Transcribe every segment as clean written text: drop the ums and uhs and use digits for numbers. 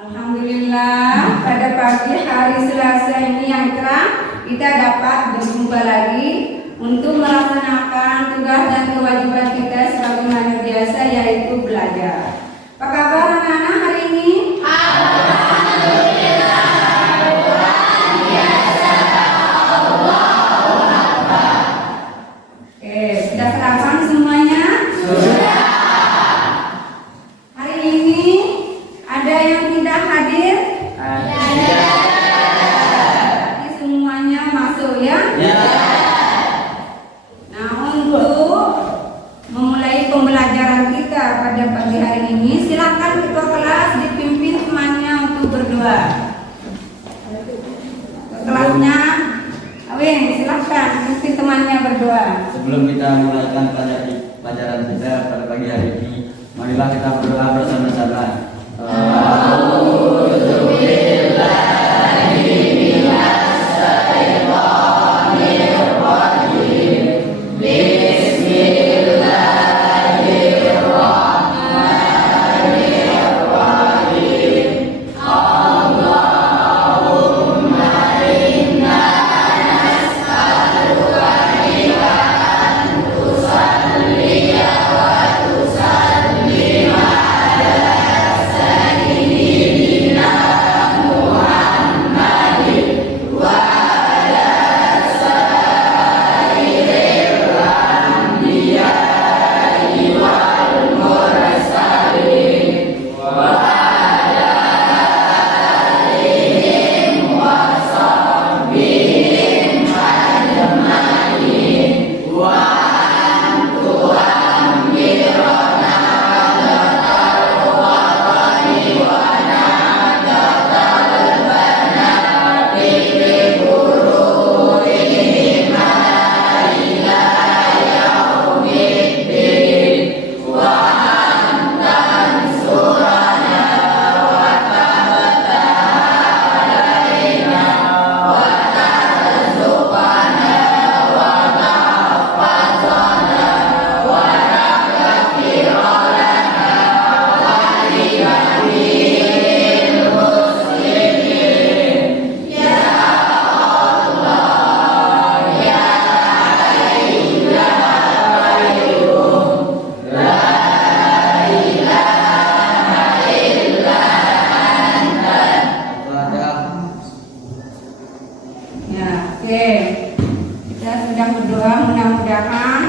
Alhamdulillah, pada pagi hari Selasa ini yang cerah kita dapat berjumpa lagi untuk melaksanakan tugas dan kewajiban kita sebagaimana biasa, yaitu belajar. Apa kabar anak-anak hari ini? Alhamdulillah, luar biasa. Allahu Akbar. Oke, sudah sarapan semuanya? Sudah. Hari ini ada yang tidak hadir? Ada. Berarti semuanya masuk ya? Ya. Nah, untuk memulai pembelajaran kita pada pagi hari ini, silakan ketua kelas dipimpin temannya untuk berdoa. Kelasnya, Awin, silakan pimpin temannya berdoa. Sebelum kita mulaikan pelajaran kita pada pagi hari ini, marilah kita berdoa bersama-sama. Ya, oke. Kita sudah berdoa, mudah-mudahan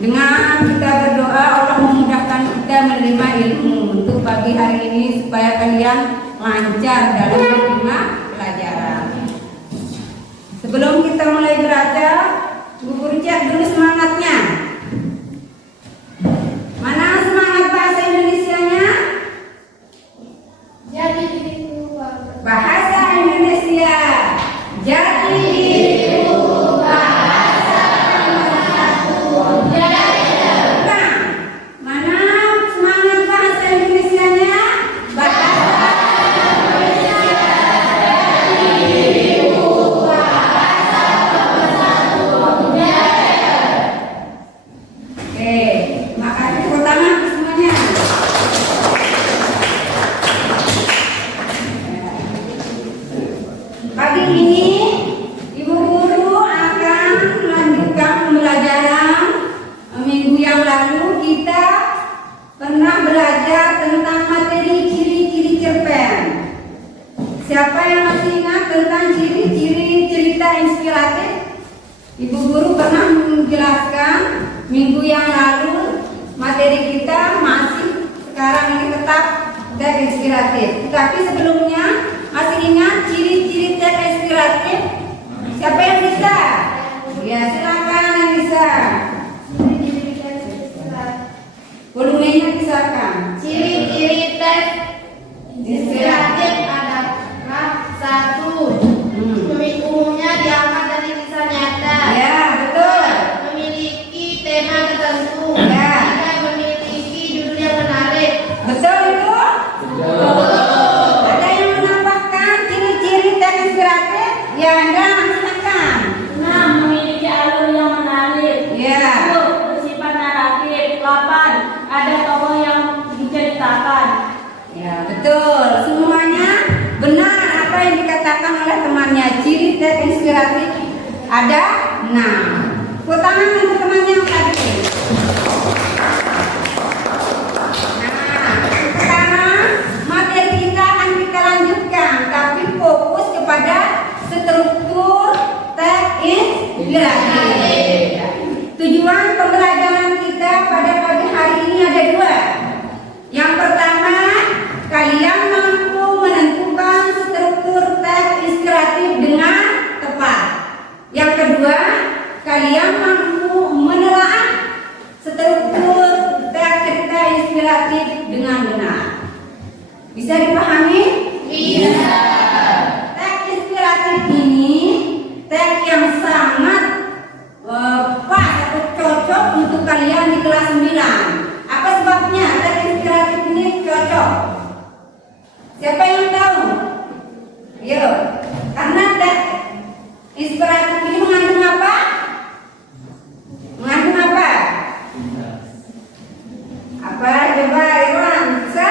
dengan kita berdoa Allah memudahkan kita menerima ilmu untuk pagi hari ini supaya kalian lancar dalam menerima pelajaran. Sebelum kita mulai belajar, Bu Guru cek dulu semangatnya. Mana semangat bahasa Indonesianya? Jadi diriku Bahasa Indonesia. Jadi diriku bahasa satu. Nah, mana semangat bahasa Indonesianya? Bahasa Indonesia. Jadi diriku bahasa satu. Oke, makasih tepuk tangan semuanya. Pagi ini Ibu Guru akan melanjutkan pembelajaran. Minggu yang lalu kita pernah belajar tentang materi ciri-ciri cerpen. Siapa yang masih ingat tentang ciri-ciri cerita inspiratif? Ibu Guru pernah menjelaskan minggu yang lalu materi kita masih sekarang ini tetap dan inspiratif. Tapi sebelumnya masih ingat ciri-ciri teks inspiratif? Siapa yang bisa? Ya, silakan yang bisa. Volumenya silakan. ciri-ciri teks inspiratif adalah satu, umumnya diangkat dari kisah nyata. Ya, betul. Memiliki tema tertentu. Ya. Tidak memiliki judul yang menarik. Betul itu? Ada yang menambahkan ciri-ciri teks inspiratif? Ya, Anda Ada 6. Tepuk tangan untuk teman yang tadi. Nah, sekarang materi kita akan kita lanjutkan, tapi fokus kepada struktur teks inspirasi. Tujuan pembelajaran kita pada pagi hari ini ada 2. Yang pertama, kalian mampu menentukan struktur teks inspiratif dengan tepat. Yang kedua, kalian mampu menelaah struktur teks cerita inspiratif dengan benar. Bisa dipahami? Bisa. Teks inspiratif ini teks yang sangat pas atau cocok untuk kalian di kelas 9. Apa sebabnya teks inspiratif ini cocok? Siapa yang tahu? Yo, karena teks inspiratif ini mengandung apa? Mengandung apa? Apa? Coba Irwan, bisa?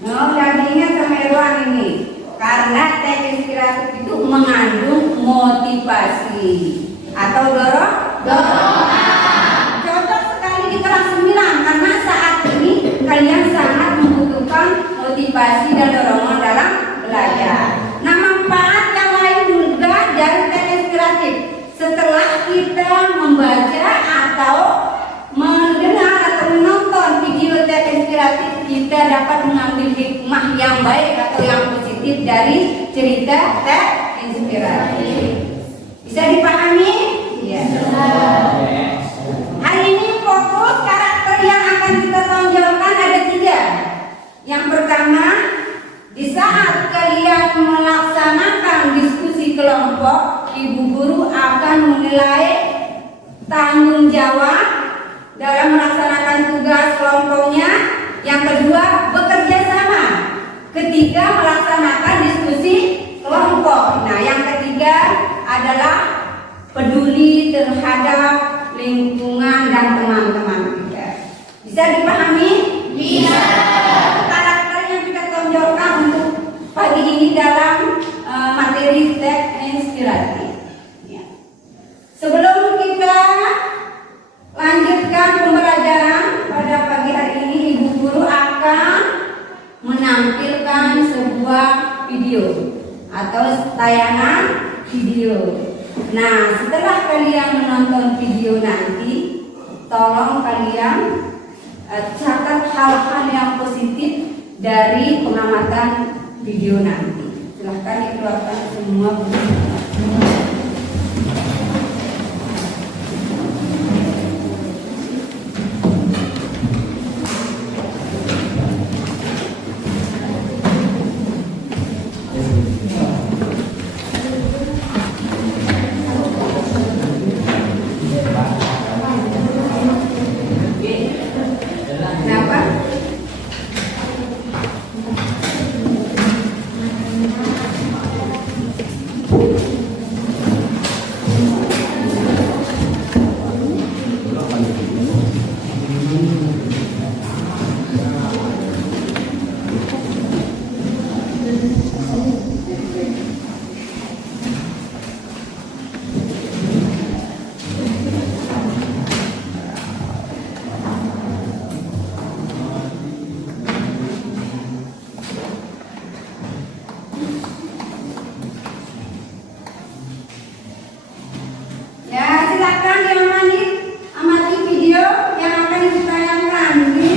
No, udah diingat sama Irwan ini. Karena teks inspiratif itu mengandung motivasi atau dorongan. Cocok sekali di kelas 9 karena saat ini kalian sangat membutuhkan motivasi dan dorongan dalam belajar. Nah, manfaat yang lain juga dari teks inspiratif. Setelah kita membaca atau mendengar atau menonton video teks inspiratif, kita dapat mengambil hikmah yang baik atau yang positif dari cerita teks inspiratif. Bisa dipahami? Ya. Hari ini fokus karakter yang akan kita tonjolkan ada 3. Yang pertama, di saat kalian melaksanakan diskusi kelompok, ibu guru akan menilai tanggung jawab dalam melaksanakan tugas kelompoknya. Yang kedua, bekerja sama ketika melaksanakan diskusi kelompok. Nah, yang ketiga adalah peduli terhadap lingkungan dan teman-teman kita. Bisa dipahami? Bisa. Karakter yang kita tonjolkan untuk pagi ini dalam materi teks inspiratif. Ya. Sebelum kita lanjutkan pembelajaran pada pagi hari ini, ibu guru akan menampilkan sebuah video atau tayangan video. Nah, setelah kalian menonton video nanti, tolong kalian catat hal-hal yang positif dari pengamatan video nanti. Silahkan dikeluarkan semua buku. Kenapa? Ya, silakan amati video yang akan ditayangkan di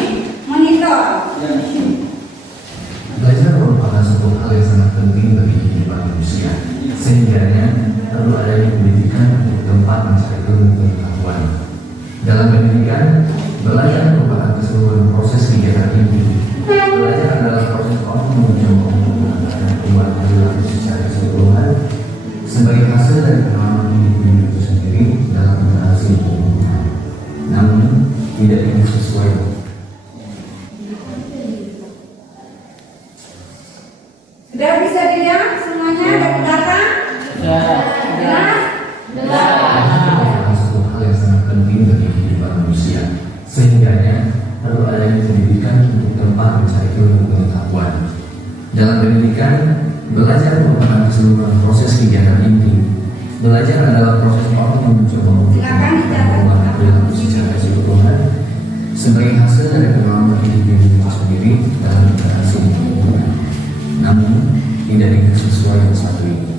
monitor. Belajar merupakan suatu hal yang sangat penting bagi kehidupan manusia. Sehingganya perlu adanya pendidikan untuk tempat mencari ilmu pengetahuan. Dalam pendidikan, belajar merupakan keseluruhan proses kegiatan individu. Belajar adalah proses orang mencoba menggunakan kemampuan perilaku secara keseluruhan sebagai hasil dari pengalaman individu itu sendiri dalam interaksi lingkungan. Namun, tidak ingin sesuai. Sudah bisa dilihat semuanya dari belakang? Jelas? Adalah suatu hal yang sangat penting bagi kehidupan manusia. Sehingganya perlu adanya pendidikan untuk tempat mencari ilmu pengetahuan. Dalam pendidikan, belajar merupakan keseluruhan proses kegiatan individu. Belajar adalah proses orang yang mencoba Silakan dicatat. mengubah perilaku secara keseluruhan sebagai hasil dari pengalaman hidup diri sendiri dalam interaksi dengan lingkungan. Namun tidak dengan sesuai yang satu ini.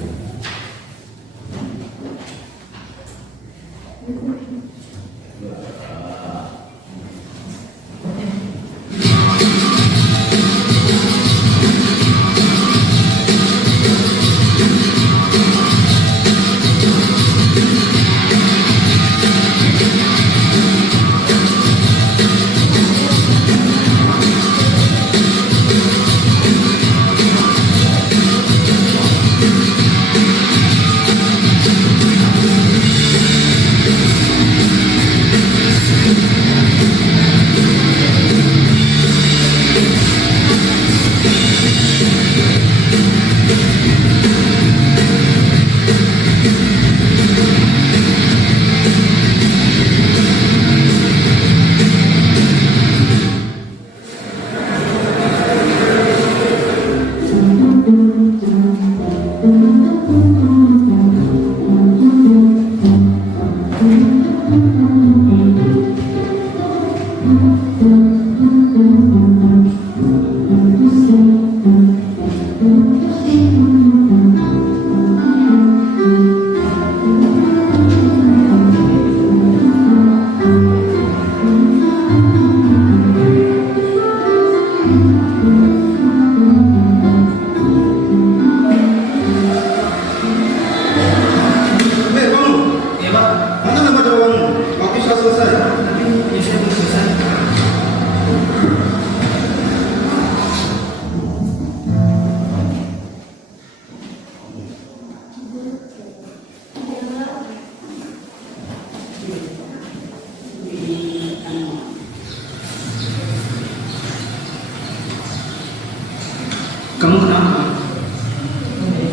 Kamu kenapa?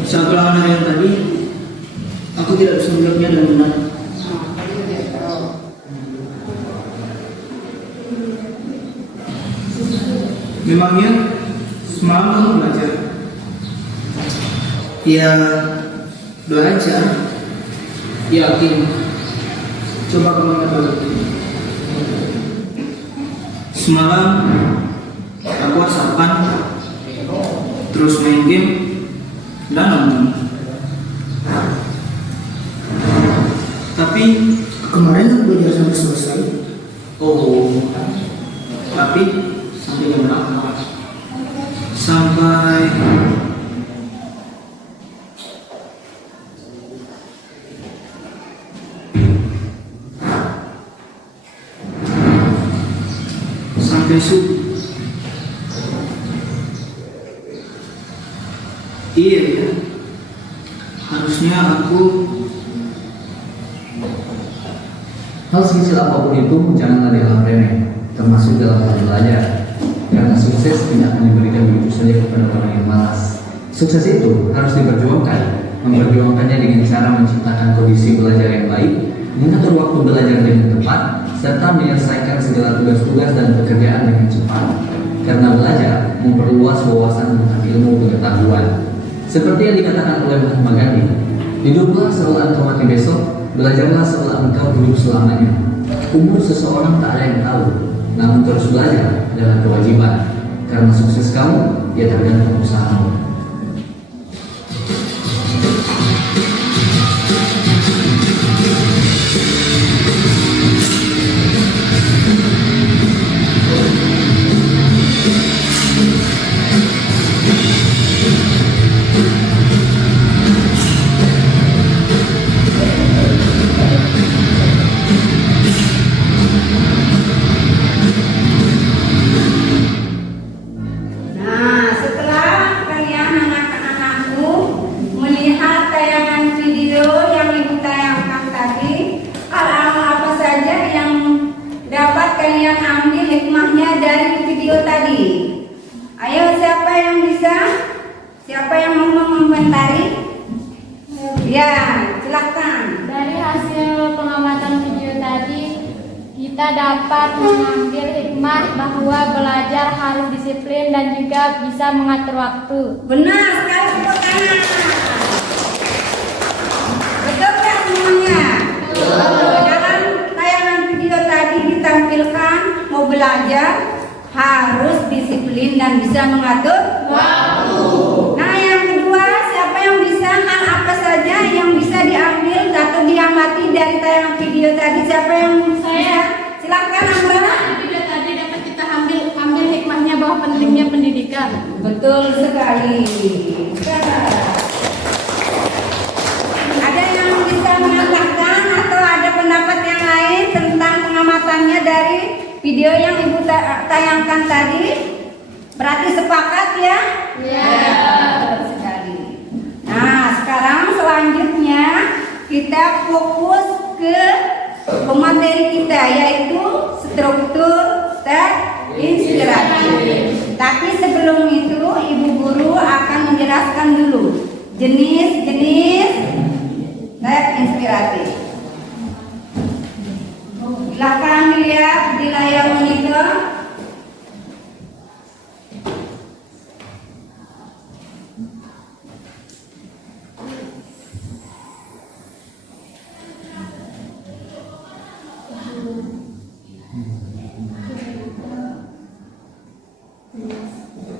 Saat ulangan harian tadi, aku tidak bisa menjawabnya dengan benar. Memangnya semalam kamu belajar? Ya, belajar. Yakin. Coba kamu ingat dulu. Semalam aku whatsappan, terus main game dan nonton. Tapi kemarin aku belajar sampai selesai. Oh, tapi sampai jam berapa? Sampai subuh. Iya ya, harusnya aku. Hal sekecil apapun itu janganlah dianggap remeh, termasuk dalam hal belajar. Karena sukses tidak akan diberikan begitu saja kepada orang yang malas. Sukses itu harus diperjuangkan. Memperjuangkannya dengan cara menciptakan kondisi belajar yang baik, mengatur waktu belajar dengan tepat, serta menyelesaikan segala tugas-tugas dan pekerjaan dengan cepat. Karena belajar memperluas wawasan tentang ilmu pengetahuan. Seperti yang dikatakan oleh Mahatma Gandhi, hiduplah seolah engkau mati besok, belajarlah seolah engkau hidup selamanya. Umur seseorang tak ada yang tahu, namun terus belajar adalah kewajiban. Karena sukses kamu, ya tergantung usahamu. Nah, setelah kalian anak-anakku melihat tayangan video yang ibu tayangkan tadi, hal-hal apa saja yang dapat kalian ambil hikmahnya dari video tadi? Ayo, siapa yang bisa? Siapa yang mau mengomentari? Ya, silakan. Dari hasil pengamatan video tadi, kita dapat mengambil hikmah bahwa belajar harus disiplin dan juga bisa mengatur waktu. Benar sekali, tepuk tangan. Betul kan? disiplin dan bisa mengatur waktu. Nah, yang kedua, siapa yang bisa hal apa saja yang bisa diambil atau diamati dari tayangan video tadi? Siapa yang Saya. Silakan Amrana. Video tadi dapat kita ambil hikmahnya bahwa pentingnya pendidikan. Betul sekali. Ada yang bisa mengatakan atau ada pendapat yang lain tentang pengamatannya dari video yang Ibu tayangkan tadi? Berarti sepakat ya? Ya. Betul sekali. Nah, sekarang selanjutnya kita fokus ke pemateri kita, yaitu struktur teks inspiratif. Tapi sebelum itu Ibu Guru akan menjelaskan dulu jenis-jenis teks inspiratif. Silakan dilihat di layar monitor.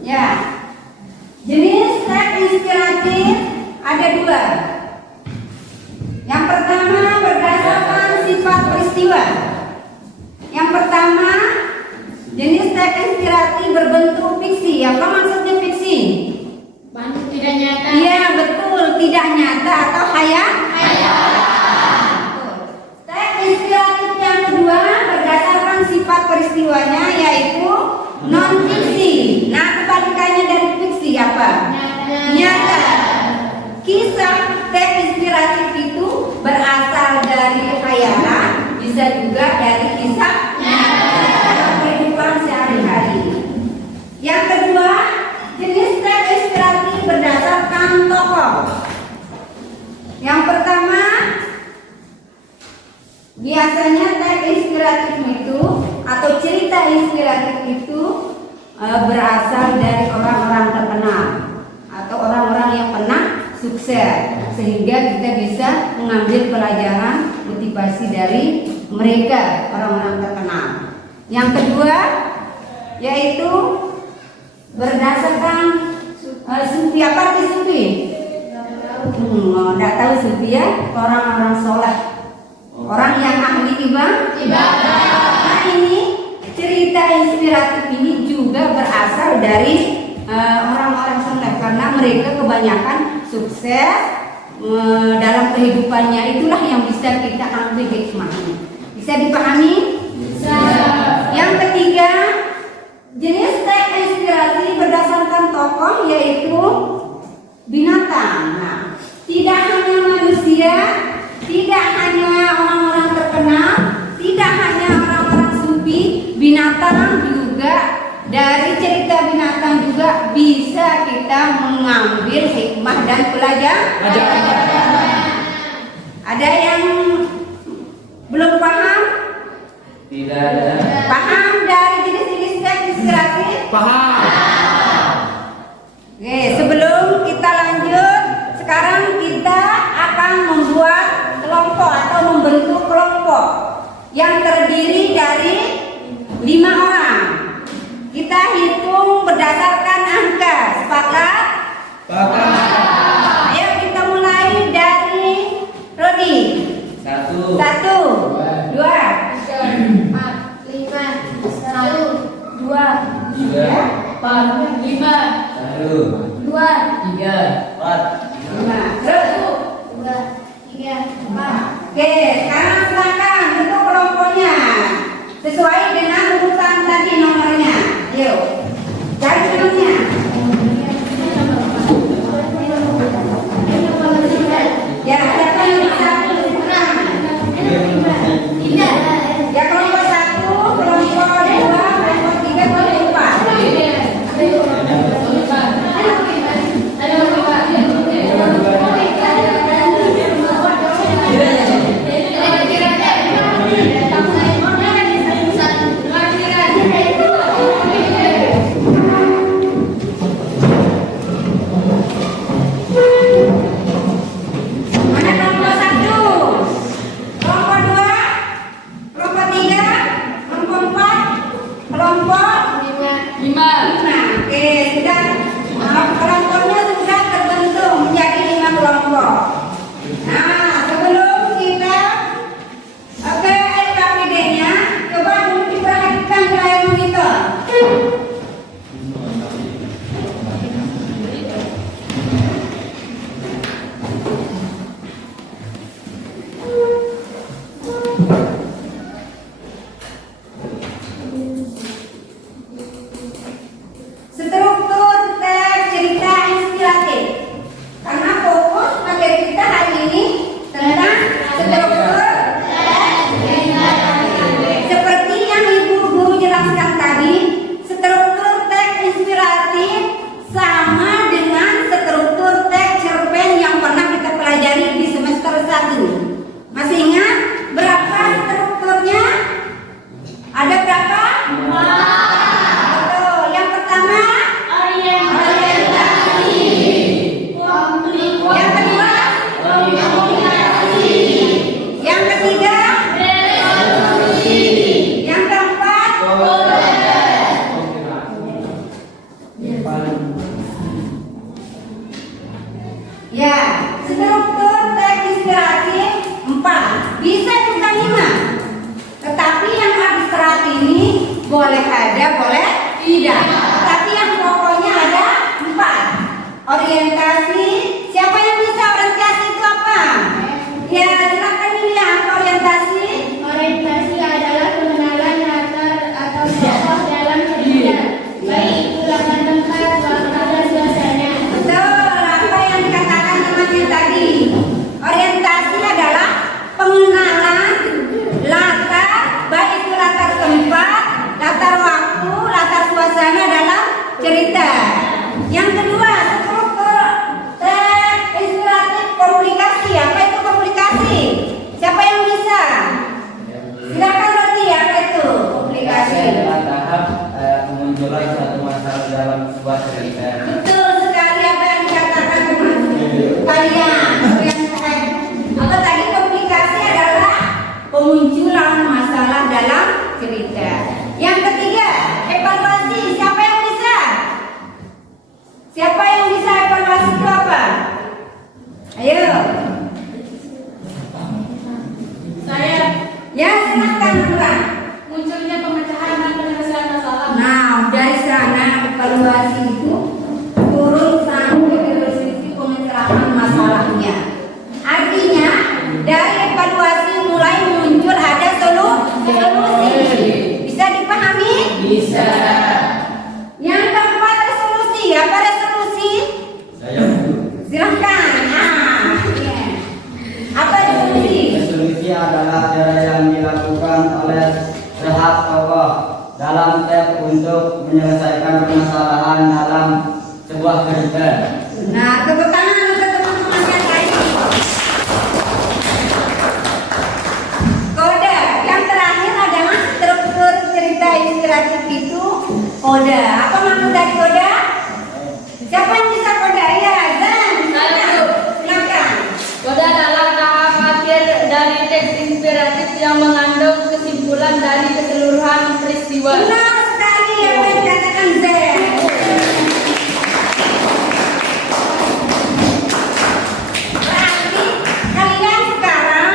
Ya, jenis teks inspiratif ada dua. Yang pertama berdasarkan sifat peristiwa. Yang pertama jenis teks inspiratif berbentuk fiksi. Apa maksudnya fiksi? Tidak nyata. Iya betul, tidak nyata atau khayal. Betul. Teks inspiratif yang kedua berdasarkan sifat peristiwanya, yaitu non fiksi. Nah, kebalikannya dari fiksi apa? Nyata. Kisah teks inspiratif itu berasal dari khayalan, bisa juga dari kisah nyata kehidupan sehari-hari. Yang kedua, jenis teks inspiratif berdasarkan tokoh. Yang pertama, biasanya teks inspiratif itu atau cerita inspiratif itu berasal dari orang-orang terkenal atau orang-orang yang pernah sukses, sehingga kita bisa mengambil pelajaran motivasi dari mereka, orang-orang terkenal. Yang kedua, yaitu berdasarkan sufi. Apa arti sufi? Nggak tahu sufi ya, orang-orang soleh, orang yang ahli ibadah. Nah, ini cerita inspiratif ini juga berasal dari orang-orang soleh, karena mereka kebanyakan sukses dalam kehidupannya. Itulah yang bisa kita ambil hikmahnya. Bisa dipahami? Bisa. Yang ketiga, jenis teks inspirasi berdasarkan tokoh, yaitu binatang. Nah, tidak hanya manusia, tidak hanya orang-orang terkenal, tidak hanya orang-orang sufi, binatang juga. Dari cerita binatang juga bisa kita mengambil hikmah dan pelajaran. Ada yang belum paham? Tidak ada. Paham dari jenis-jenis teks inspiratif? Paham. Oke, sebelum kita lanjut, sekarang kita akan membuat kelompok atau membentuk kelompok yang terdiri dari 5 orang. Kita hitung berdasarkan angka. Sepakat? Ayo kita mulai dari Rodi. 1, 1, 2, 3, 4, 5, 1, 2, 3, 4, 5, 1, 2, 3, 4. 5. 1, 2, 3, 4. Oke, sekarang silakan bentuk kelompoknya sesuai dengan urutan tadi nomornya. Yuk, cari nomornya. Ya, siapa yang bisa kurang? Ya, kelompok 1, kelompok 2, kelompok 3, kelompok 4. Boleh ada, boleh tidak. Tapi yang pokoknya ada 4. Orientasi. Siapa yang bisa orientasi itu apa? Ya, silakan ini apa orientasi? Orientasi adalah pengenalan latar atau tokoh dalam cerita, baik itu latar tempat, waktu, dan suasana. Betul, apa yang dikatakan temannya tadi. Orientasi adalah pengenalan latar, baik itu latar tempat, latar waktu, latar suasana dalam cerita. Yang kedua, struktur inspiratif komunikasi. Apa itu komunikasi? Siapa yang bisa? Silakan Roti, apa itu komunikasi? adalah tahap kemunculan satu masalah dalam sebuah cerita. Betul sekali apa yang dikatakan teman kalian. Apa tadi komunikasi adalah pemunculan masalah dalam cerita. Yang ketiga, evaluasi. Siapa yang bisa? Siapa yang bisa evaluasi itu apa? Ayo. Saya Ya, silakan Mbak. munculnya pemecahan dan penyelesaian masalah. Nah, dari sana evaluasi itu turun sampai ke sisi pemecahan masalahnya. Artinya dari evaluasi mulai muncul ada solusi. Bisa dipahami? Bisa. Yang keempat resolusi. Apa resolusi? Saya dulu. Silahkan. Ya. Apa resolusi? Resolusi adalah cara yang dilakukan oleh setiap tokoh dalam step untuk menyelesaikan permasalahan dalam sebuah cerita. Nah, tepuk tangan untuk teman-teman yang lain. Kode yang terakhir adalah struktur cerita inspiratif itu kode. Apa maksud dari kode? Siapa yang bisa kode? Ya, Zan. Silakan. Kode adalah tahap akhir dari teks inspiratif yang mengandung kesimpulan dari keseluruhan peristiwa. Benar sekali apa yang dikatakan Zan. Berarti kalian sekarang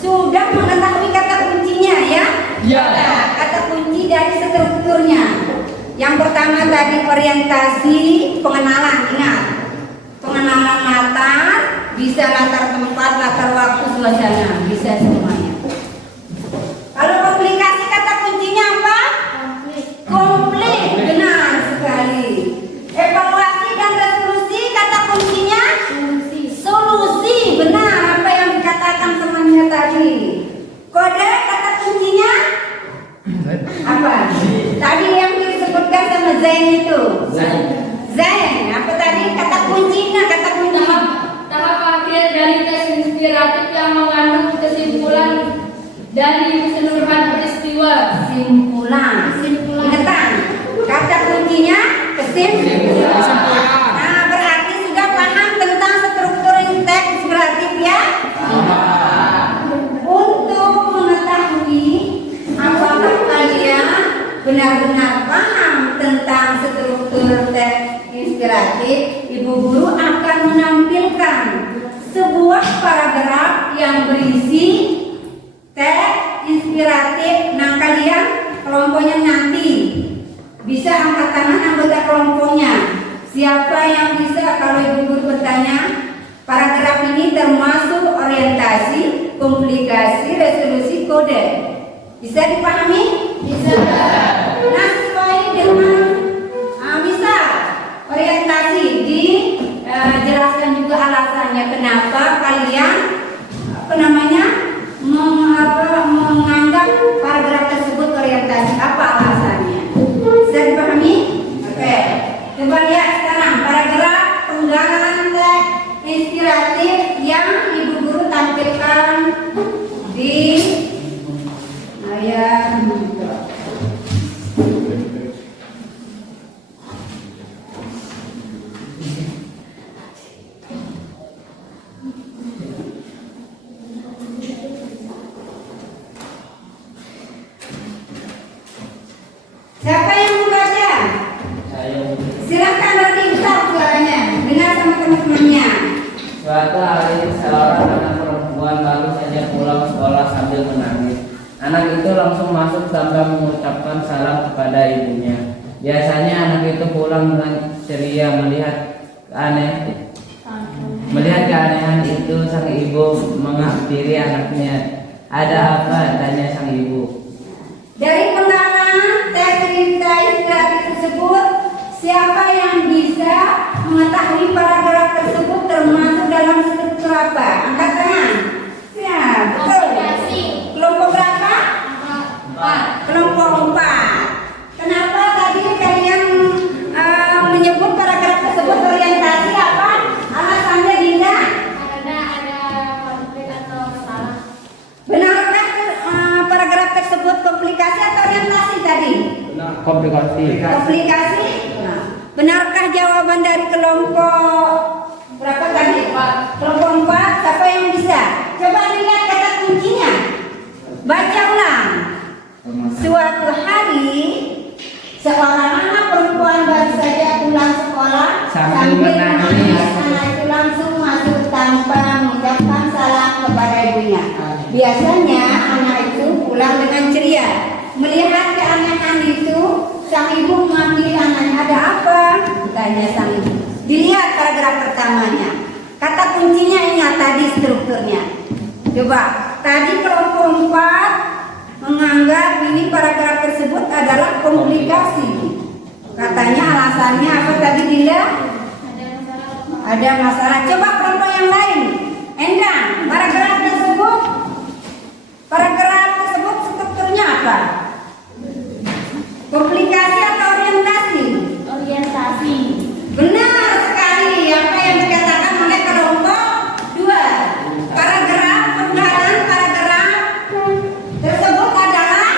sudah mengetahui kata kuncinya ya? Ya. Nah, kata kunci dari strukturnya. Yang pertama tadi orientasi, pengenalan, ingat. Pengenalan latar, bisa latar tempat, latar waktu, suasana, bisa semuanya. Kalau komunikasi kata kuncinya apa? Komplit, benar sekali. Evaluasi dan resolusi kata kuncinya solusi, benar apa yang dikatakan temannya tadi. Kode kata kuncinya apa? Tadi yang disebutkan sama Zain itu. Zain, apa tadi kata kuncinya? Kata kuncinya. Tahap akhir dari teks inspiratif yang mengandung kesimpulan dari keseluruhan peristiwa. Kesimpulan. Ingatkan, kata kuncinya kesimpulan. Nah, berarti sudah paham tentang struktur teks inspiratif ya? Untuk mengetahui apakah kalian benar-benar paham tentang struktur teks inspiratif, Ibu Guru akan menampilkan sebuah paragraf yang berisi teks inspiratif. Nah, kalian kelompoknya nanti bisa angkat tangan anggota kelompoknya. Siapa yang bisa kalau Ibu Guru bertanya? Paragraf ini termasuk orientasi, komplikasi, resolusi, kode. Bisa dipahami? Bisa. Nah, sesuai dengan misal orientasi dijelaskan juga alasannya kenapa kalian menganggap paragraf tersebut orientasi, apa alasannya? Bisa dipahami? Oke. Coba lihat sekarang paragraf penggalan teks inspiratif yang Ibu Guru tampilkan di layar monitor. Siapa yang membaca? Saya Silakan Roti, besar suaranya. Dengar sama teman-temannya. suatu hari seorang anak perempuan baru saja pulang sekolah sambil menangis. Anak itu langsung masuk tanpa mengucapkan salam kepada ibunya. Biasanya anak itu pulang dengan ceria melihat keanehan itu. Sang ibu menghampiri anaknya. Ada apa? Tanya sang ibu. Dari pengalaman cerita ilustrasi tersebut, siapa yang bisa mengetahui paragraf tersebut termasuk dalam struktur apa? Angkat tangan. Ya, betul. Komplikasi. Kelompok berapa? 4. Kelompok 4. Kenapa tadi kalian menyebut paragraf tersebut orientasi apa? Alasannya Dinda? Karena ada konflik atau masalah. Benarkah paragraf tersebut komplikasi atau orientasi tadi? Komplikasi. Komplikasi? Nah, benarkah jawaban dari kelompok berapa tadi? Kelompok 4. Siapa yang bisa? Coba lihat kata kuncinya. Baca ulang. Suatu hari seorang anak perempuan baru saja pulang sekolah Sambil menangis. anak itu langsung masuk tanpa mengucapkan salam kepada ibunya. Biasanya anak itu pulang dengan ceria. Melihat keanehan itu, sang ibu mengambil anaknya. Ada apa? Tanya sang ibu. Dilihat paragraf pertamanya. Kata kuncinya ingat tadi strukturnya. Coba, tadi kelompok 4 menganggap ini paragraf tersebut adalah komplikasi. Katanya alasannya apa tadi Dinda? Ada masalah. Coba kelompok yang lain. Endang, paragraf tersebut strukturnya apa? Komplikasi atau orientasi? Orientasi. Benar sekali apa yang dikatakan oleh kelompok 2. Penggalan paragraf tersebut adalah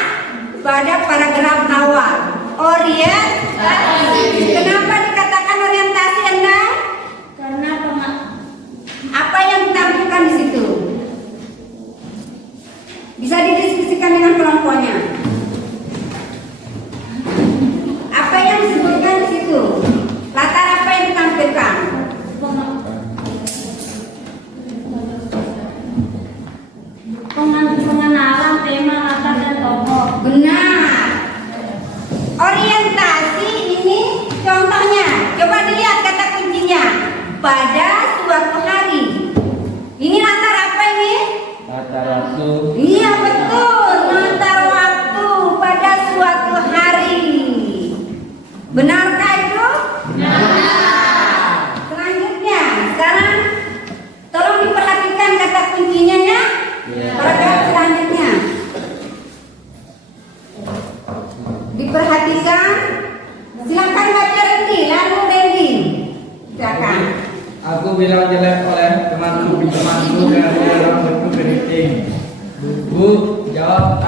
pada paragraf awal. Orientasi. Kenapa dikatakan orientasi Anda? Karena Apa yang ditampilkan di situ? Bisa didiskusikan dengan kelompoknya. Apa yang disebutkan di situ? Latar apa yang ditampilkan? pengenalan tema, latar, dan tokoh. Benar. Orientasi ini contohnya. Coba dilihat kata kuncinya. Pada suatu hari. Ini latar apa ini? Latar waktu. Iya betul. Latar waktu pada suatu hari. Benarkah itu? Benar. Selanjutnya, sekarang tolong diperhatikan kata kuncinya ya. Paragraf selanjutnya. Diperhatikan. Silakan baca Randy, lalu Randy. Silakan. Aku bilang jelek oleh temanku karena rambutku keriting. Bu, jawab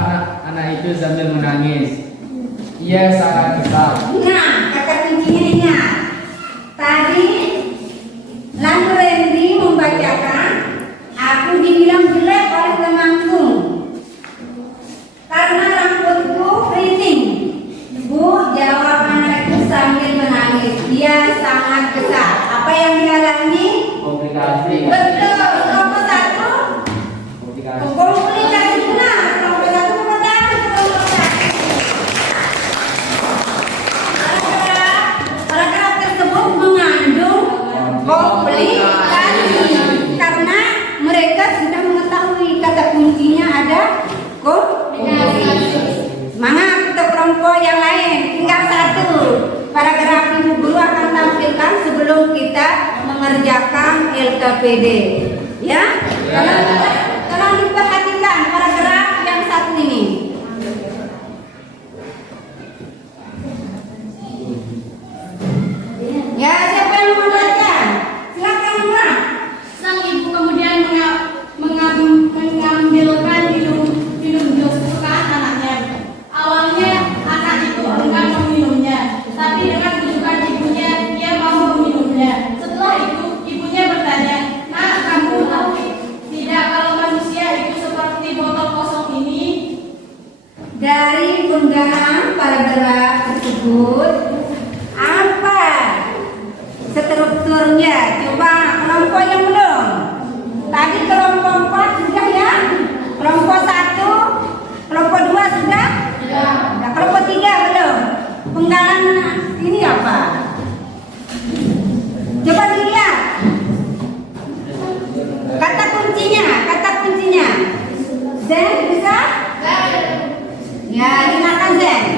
anak itu sambil menangis. Ia sangat kesal. Nah, kata kuncinya ingat. Tadi lalu Randy membacakan, aku dibilang jelek oleh temanku karena rambutku keriting. Bu, jawab anak itu sambil menangis. Dia sangat kesal. Apa yang dialami? Komplikasi. Betul. Kelompok 1. Komplikasi. Komplikasi benar. Kelompok 1 pertama. Kelompok 1. Paragraf tersebut mengandung komplikasi karena mereka sudah mengetahui kata kuncinya ada komplikasi. Semangat untuk kelompok yang lain. Tinggal 1 paragraf ibu guru akan tampilkan sebelum kita mengerjakan LKPD. Ya, tolong diperhatikan paragraf yang 1 ini. Ya, siapa yang mau baca? Silakan Mbak. Sang ibu kemudian mengambilkan minum jus kesukaan anaknya. Awalnya anak itu enggan meminumnya, tapi dengan bujukan ibunya dia mau meminumnya. Setelah itu ibunya bertanya, "Nak, kamu tahu tidak kalau manusia itu seperti botol kosong ini?" Dari penggalan paragraf tersebut apa strukturnya? Coba kelompok yang belum. Tadi kelompok 4 sudah ya. Kelompok 1, kelompok Zen bisa? Ya, silakan Zen.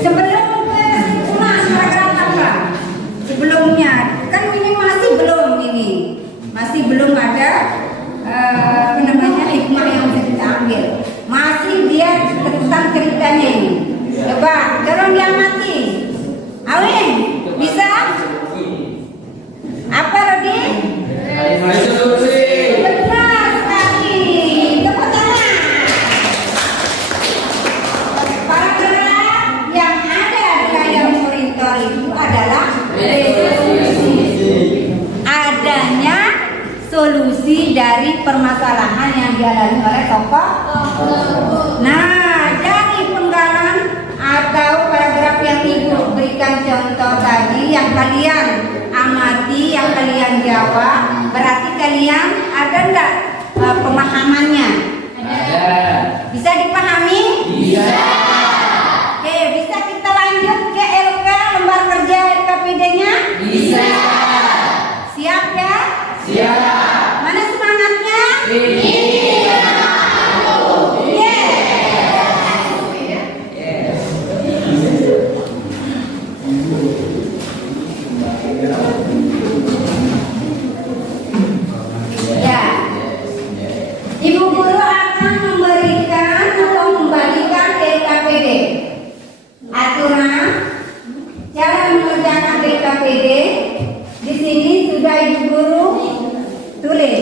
Sebelum ke kesimpulan paragraf apa? Sebelumnya kan ini masih belum ada hikmah yang bisa kita ambil. Masih dia tentang ceritanya ini. Coba, dorong diamati. Awin, bisa? Apa Rodi? Resolusi. Benar sekali. Tepuk tangan. Paragraf yang ada di layar monitor itu adalah resolusi. Adanya solusi dari permasalahan yang dialami oleh tokoh. Nah, dari penggalan atau paragraf yang Ibu berikan contoh tadi, yang kalian amati, yang kalian jawab, berarti kalian ada enggak pemahamannya? Ada. Bisa dipahami? Bisa. Oke, bisa kita lanjut ke LK, lembar kerja LKPD-nya? Bisa. Siap ya? Siap. Mana semangatnya? Ya. Ibu guru akan memberikan atau membagikan BKPD. Aturan cara mengerjakan BKPD di sini sudah Ibu guru tulis.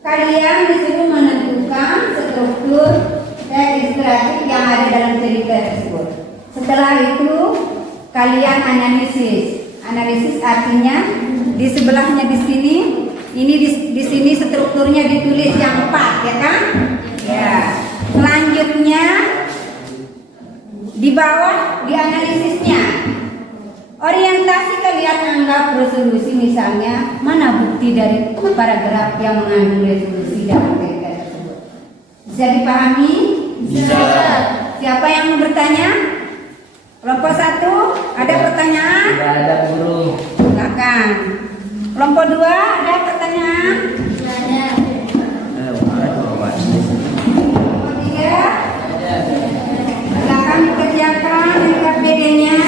Kalian disuruh menentukan struktur dan ilustrasi yang ada dalam cerita tersebut. Setelah itu kalian analisis. Analisis artinya di sebelahnya di sini, ini di sini strukturnya ditulis yang 4, ya kan? Ya. Selanjutnya di bawah dianalisisnya. Orientasi kalian anggap resolusi, misalnya mana bukti dari paragraf yang mengandung resolusi dalam cerita tersebut. Bisa dipahami? Bisa. Siapa yang mau bertanya? Kelompok 1 ada pertanyaan? Tidak ada guru. Silakan. Kelompok 2 ada pertanyaan? Kelompok 3 silakan dikerjakan LKPD-nya.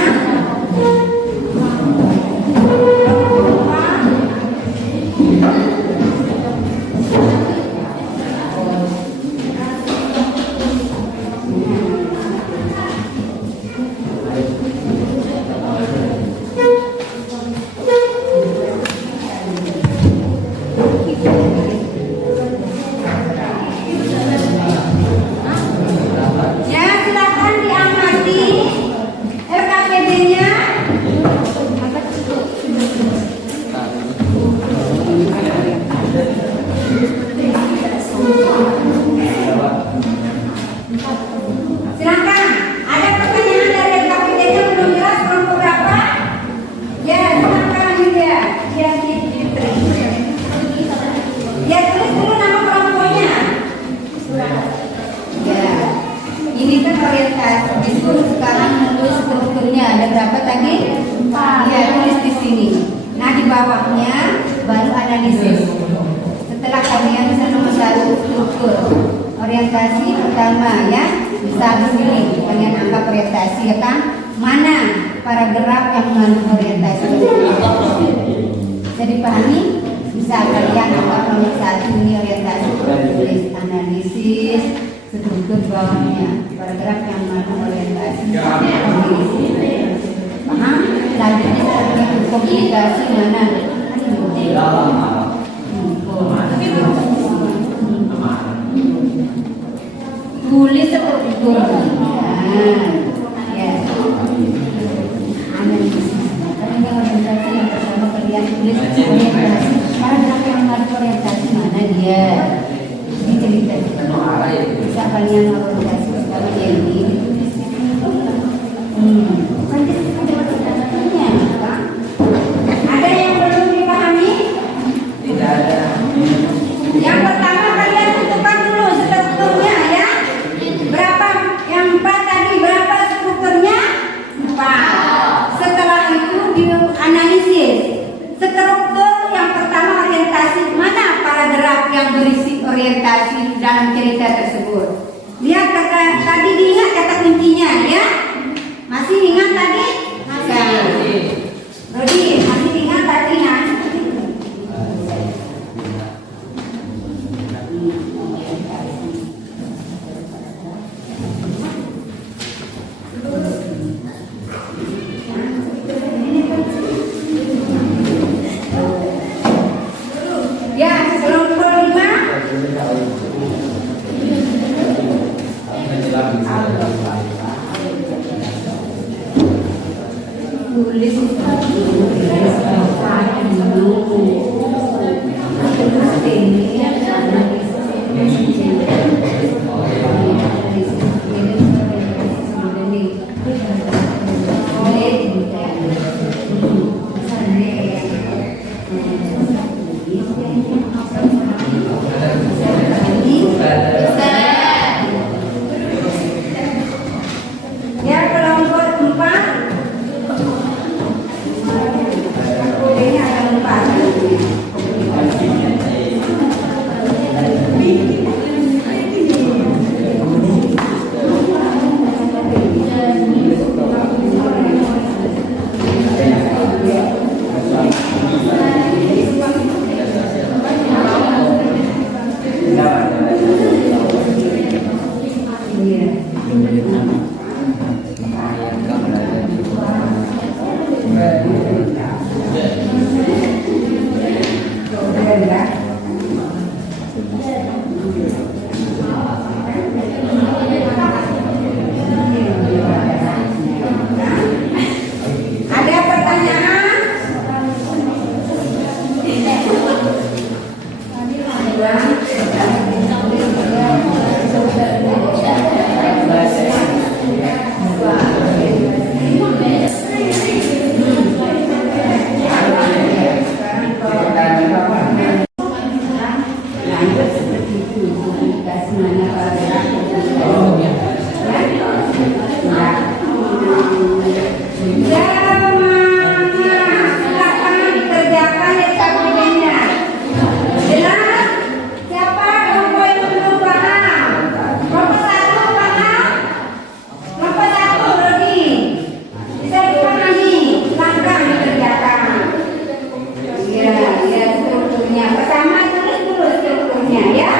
Ya, silakan diamati LKPD-nya. Silakan. Ada pertanyaan dari LKPD-nya belum jelas kelompok berapa? Ya, silakan juga. Ya, ya tulis dulu nama kelompoknya. Ya, ini kan orientasi. Disuruh sekarang menulis strukturnya. Ada berapa tadi? 4. Ya, tulis di sini. Nah, di bawahnya baru analisis. Setelah kalian bisa nomor 1 struktur. Orientasi pertama ya. Misal di sini kalian anggap orientasi, ya kan? Mana paragraf yang mengandung orientasi? Bisa dipahami? Bisa kalian anggap nomor 1 ini orientasi, tulis analisis, struktur bawahnya paragraf yang mengandung orientasi. Paham? Selanjutnya seperti itu komunikasi mana? Tulis struktur. Ya. Analisis. Karena orientasi yang pertama kalian tulis orientasi. Paragraf yang mengandung orientasi mana dia? Ini cerita. Bisa kalian orientasi pertama ini. Ada yang belum dipahami? Tidak ada. Yang pertama kalian tentukan dulu strukturnya ya. Berapa? Yang 4 tadi berapa strukturnya? 4. Setelah itu dianalisis. Struktur yang pertama orientasi, mana paragraf yang berisi orientasi? situasi dalam cerita tersebut. Lihat kata tadi, diingat kata kuncinya ya. Masih ingat tadi? Masih. Rodi, masih ingat tadi ya? Ya, kelompok 5. Tulis ya, kelompok 4. Kodenya ada 4. Ada pertanyaan? Silakan dikerjakan ya tabelnya. Jelas? Siapa kelompok yang belum paham? Kelompok 1 paham? Kelompok 1 Rodi. Bisa dipahami? Langkah dikerjakan. Iya, lihat strukturnya. Pertama tulis dulu strukturnya ya.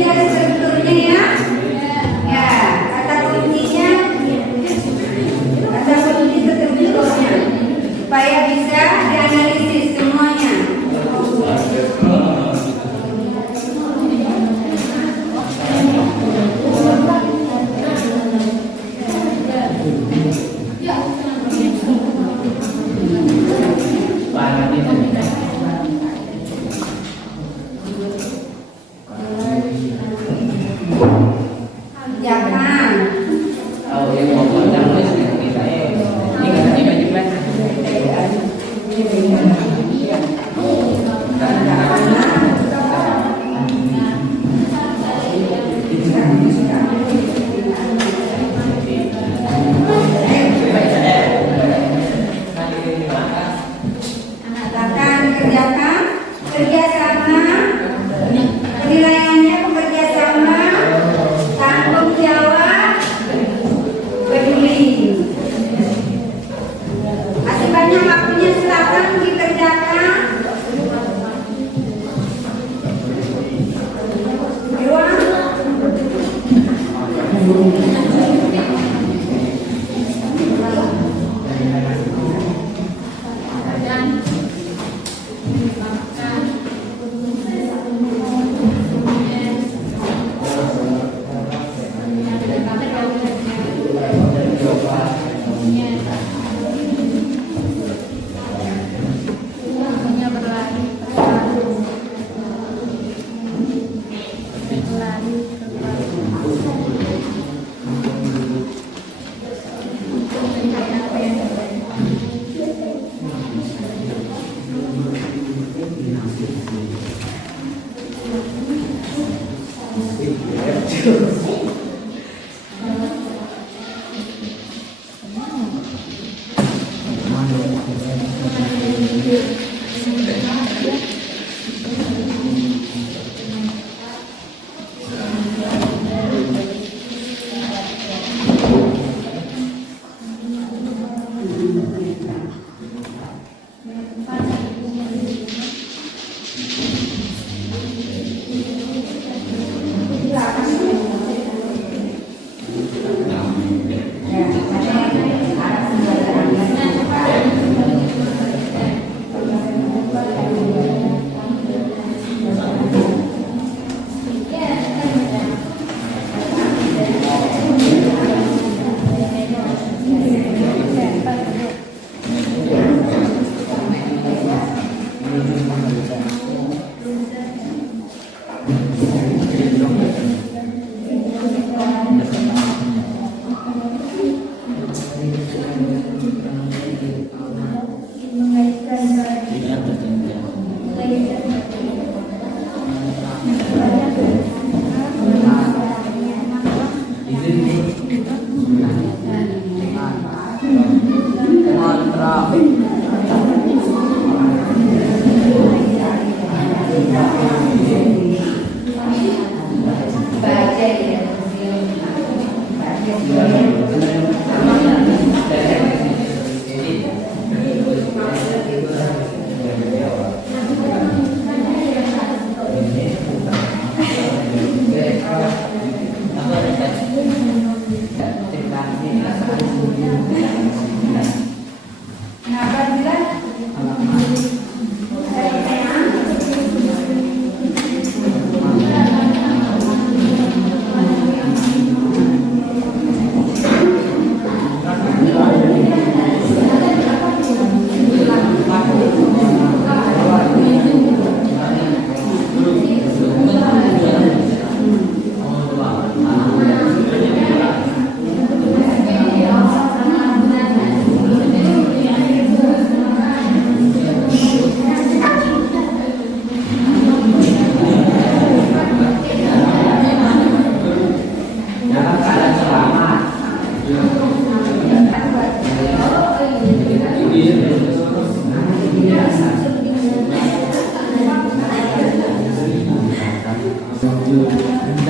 dan strukturnya ya. Ya, kata kuncinya, kata kunci strukturnya supaya bisa dianalisis semuanya. Kerjakan. Oh, yang mau potong wis kita ini katanya juga Katakan kerjakan, kerjasama, penilaiannya bekerja sama, tanggung jawab, peduli. Masih banyak waktunya, silakan dikerjakan. Irwan.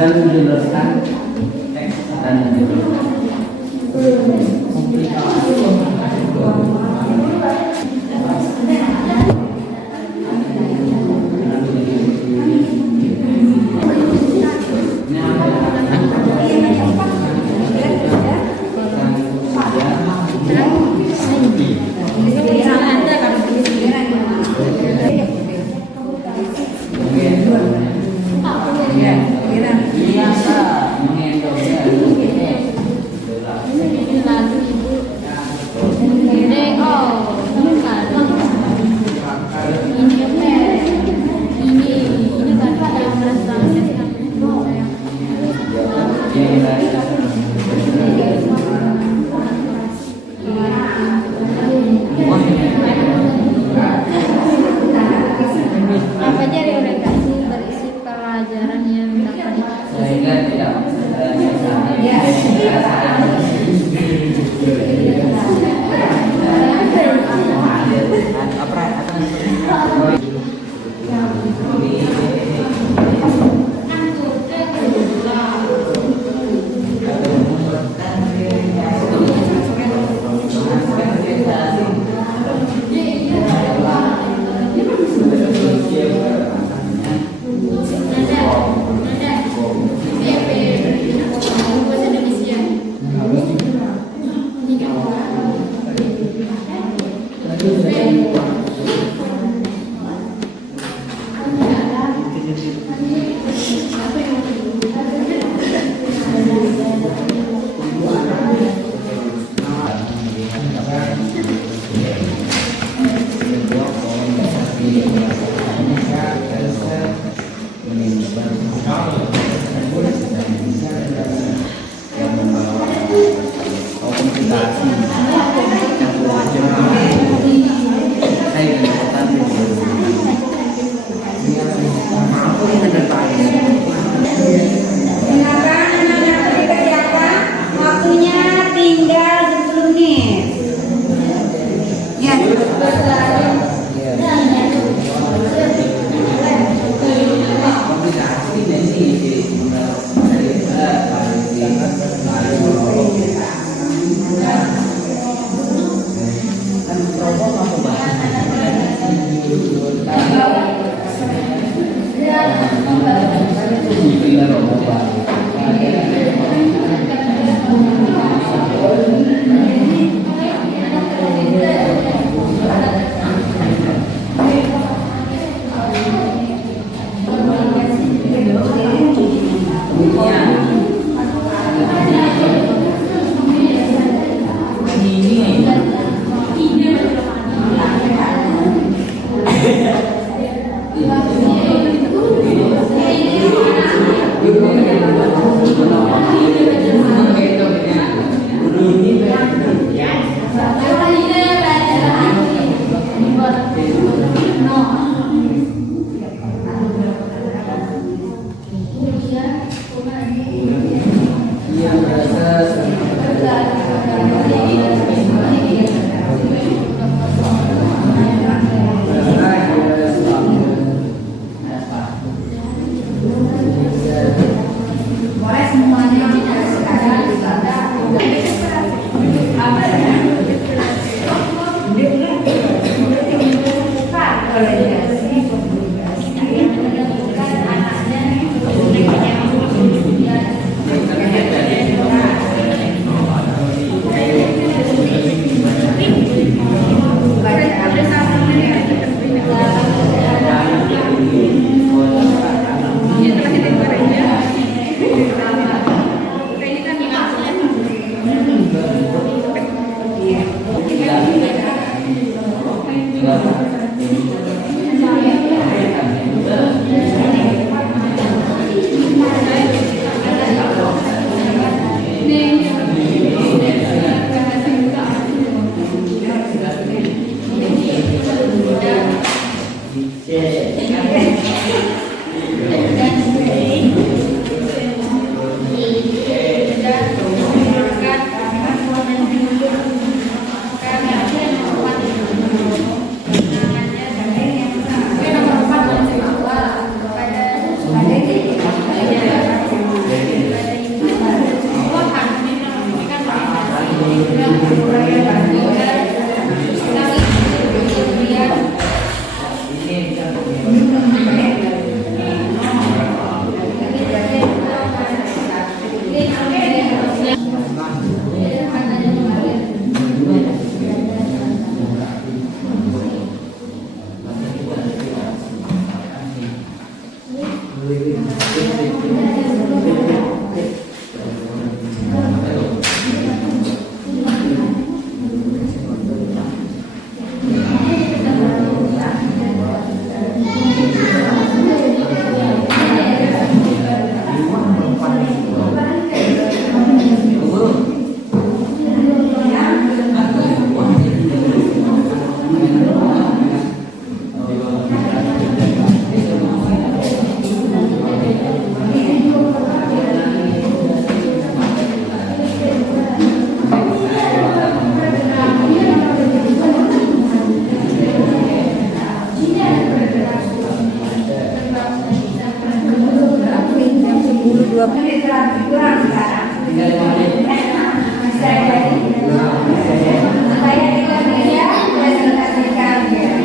dan menjelaskan teks dan komplikasi. Apa aja orientasi berisi pelajaran yang dapat diikuti? Sehingga tidak Silakan anak-anak dikerjakan. Waktunya tinggal 10 menit. Ya. Boleh semuanya 20 menit lagi kurang sekarang. Tinggal 5 menit. Saya kita bisa presentasikan ya.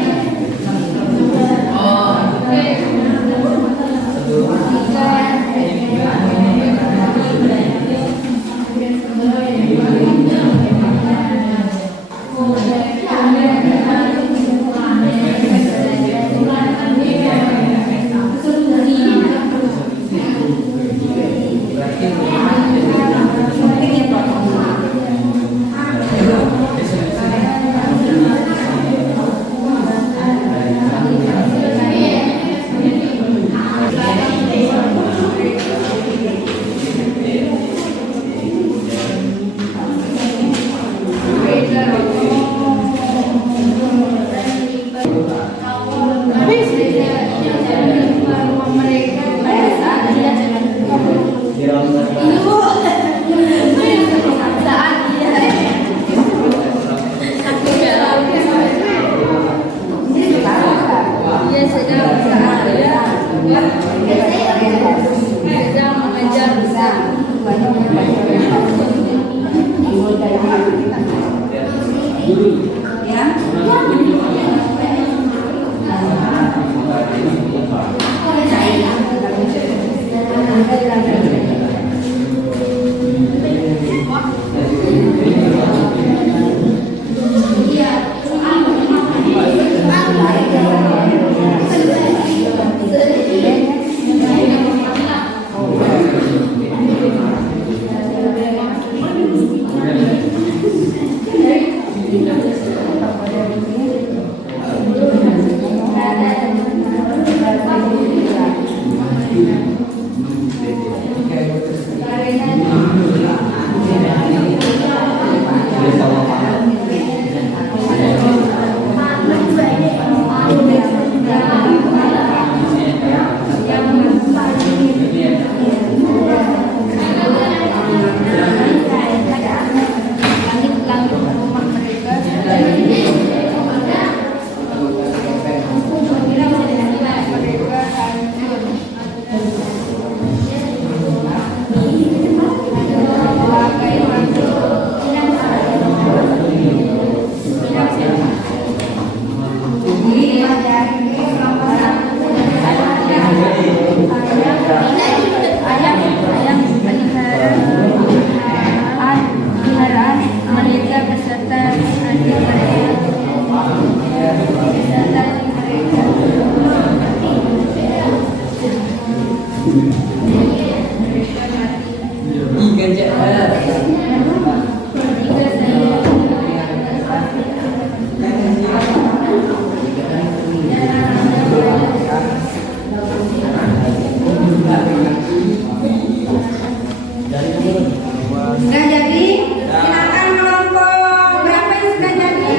Sudah jadi? Silakan kelompok berapa yang sudah jadi?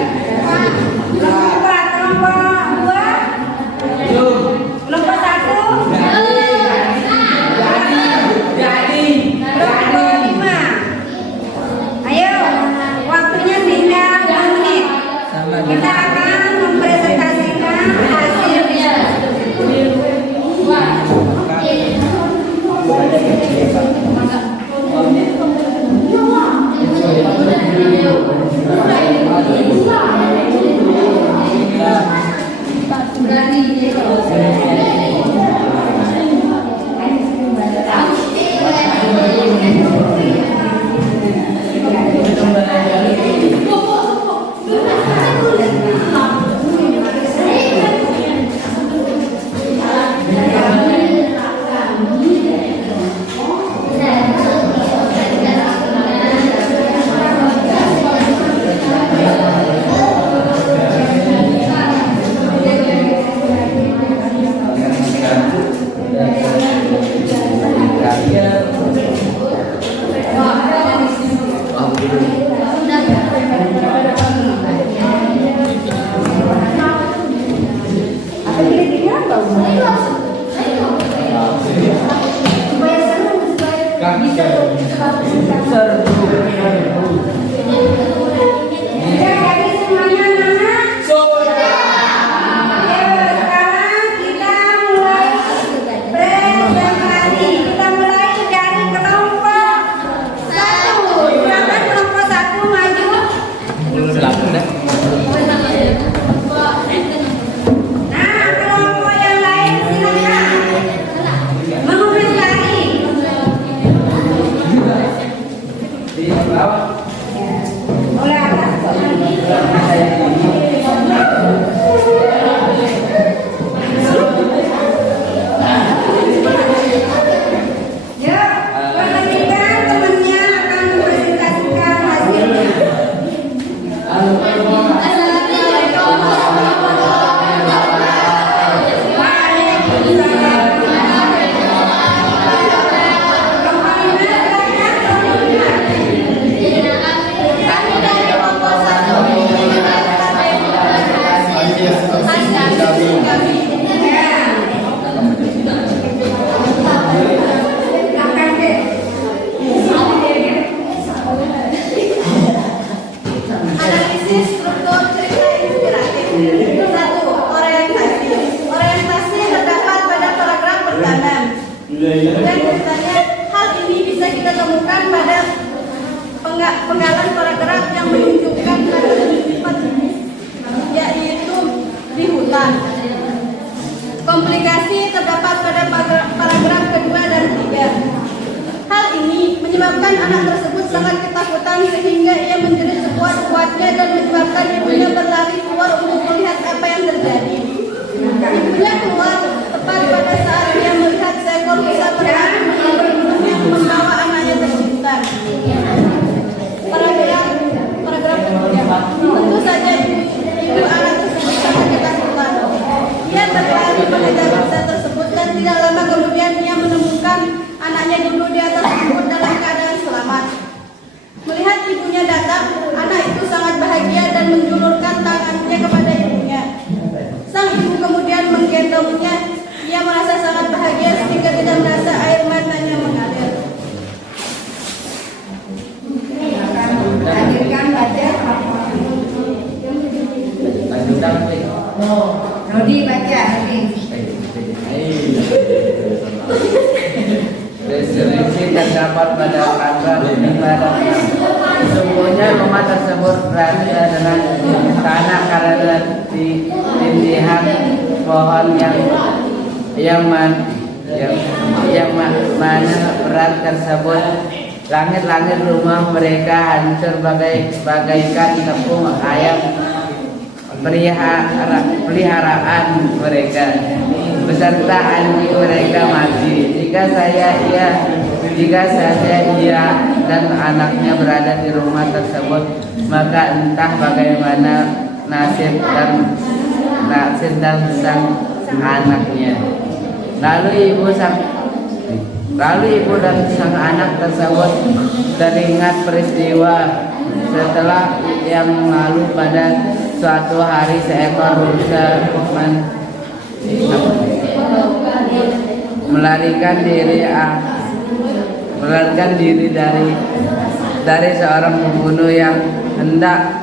Kelompok 2? Kelompok 1? Kelompok 5? Ayo, waktunya tinggal 2 menit. Kita akan mempresentasikan hasilnya. Kita mulai presentasi. Kita mulai dari bisa kita temukan pada penggalan paragraf yang menunjukkan sifat jenis, yaitu di hutan. Komplikasi terdapat pada paragraf kedua dan ketiga. Hal ini menyebabkan anak tersebut sangat ketakutan sehingga ia menjerit sekuat-kuatnya dan menyebabkan ibunya berlari keluar untuk melihat apa yang terjadi. Ibunya keluar tepat pada saat dia melihat seekor rusa berlari yang membawa anaknya terjun. Paragraf ketiga. Tentu saja ibu anak tersebut sangat ketakutan. Ia berlari mengejar rusa tersebut dan tidak lama kemudian ia menemukan anaknya duduk di atas rumput dalam keadaan selamat. Melihat ibunya datang, anak itu sangat bahagia dan menjulurkan tangannya kepada ibunya. Sang ibu kemudian menggendongnya. Ia merasa sangat bahagia sehingga tidak merasa air matanya mengalir. Lanjutkan baca. Rodi baca. Definisi terdapat pada paragraf 5 dan 6. Sesungguhnya rumah tersebut berada dengan tanah karena tindihan pohon yang mana berat tersebut. Langit-langit rumah mereka hancur bagaikan tepung ayam peliharaan mereka beserta anjing mereka mati. Jika saja ia dan anaknya berada di rumah tersebut, maka entah bagaimana nasib dan sang anaknya. Lalu ibu dan sang anak tersebut teringat peristiwa setelah yang lalu. Pada suatu hari seekor rusa melarikan diri dari seorang pembunuh yang hendak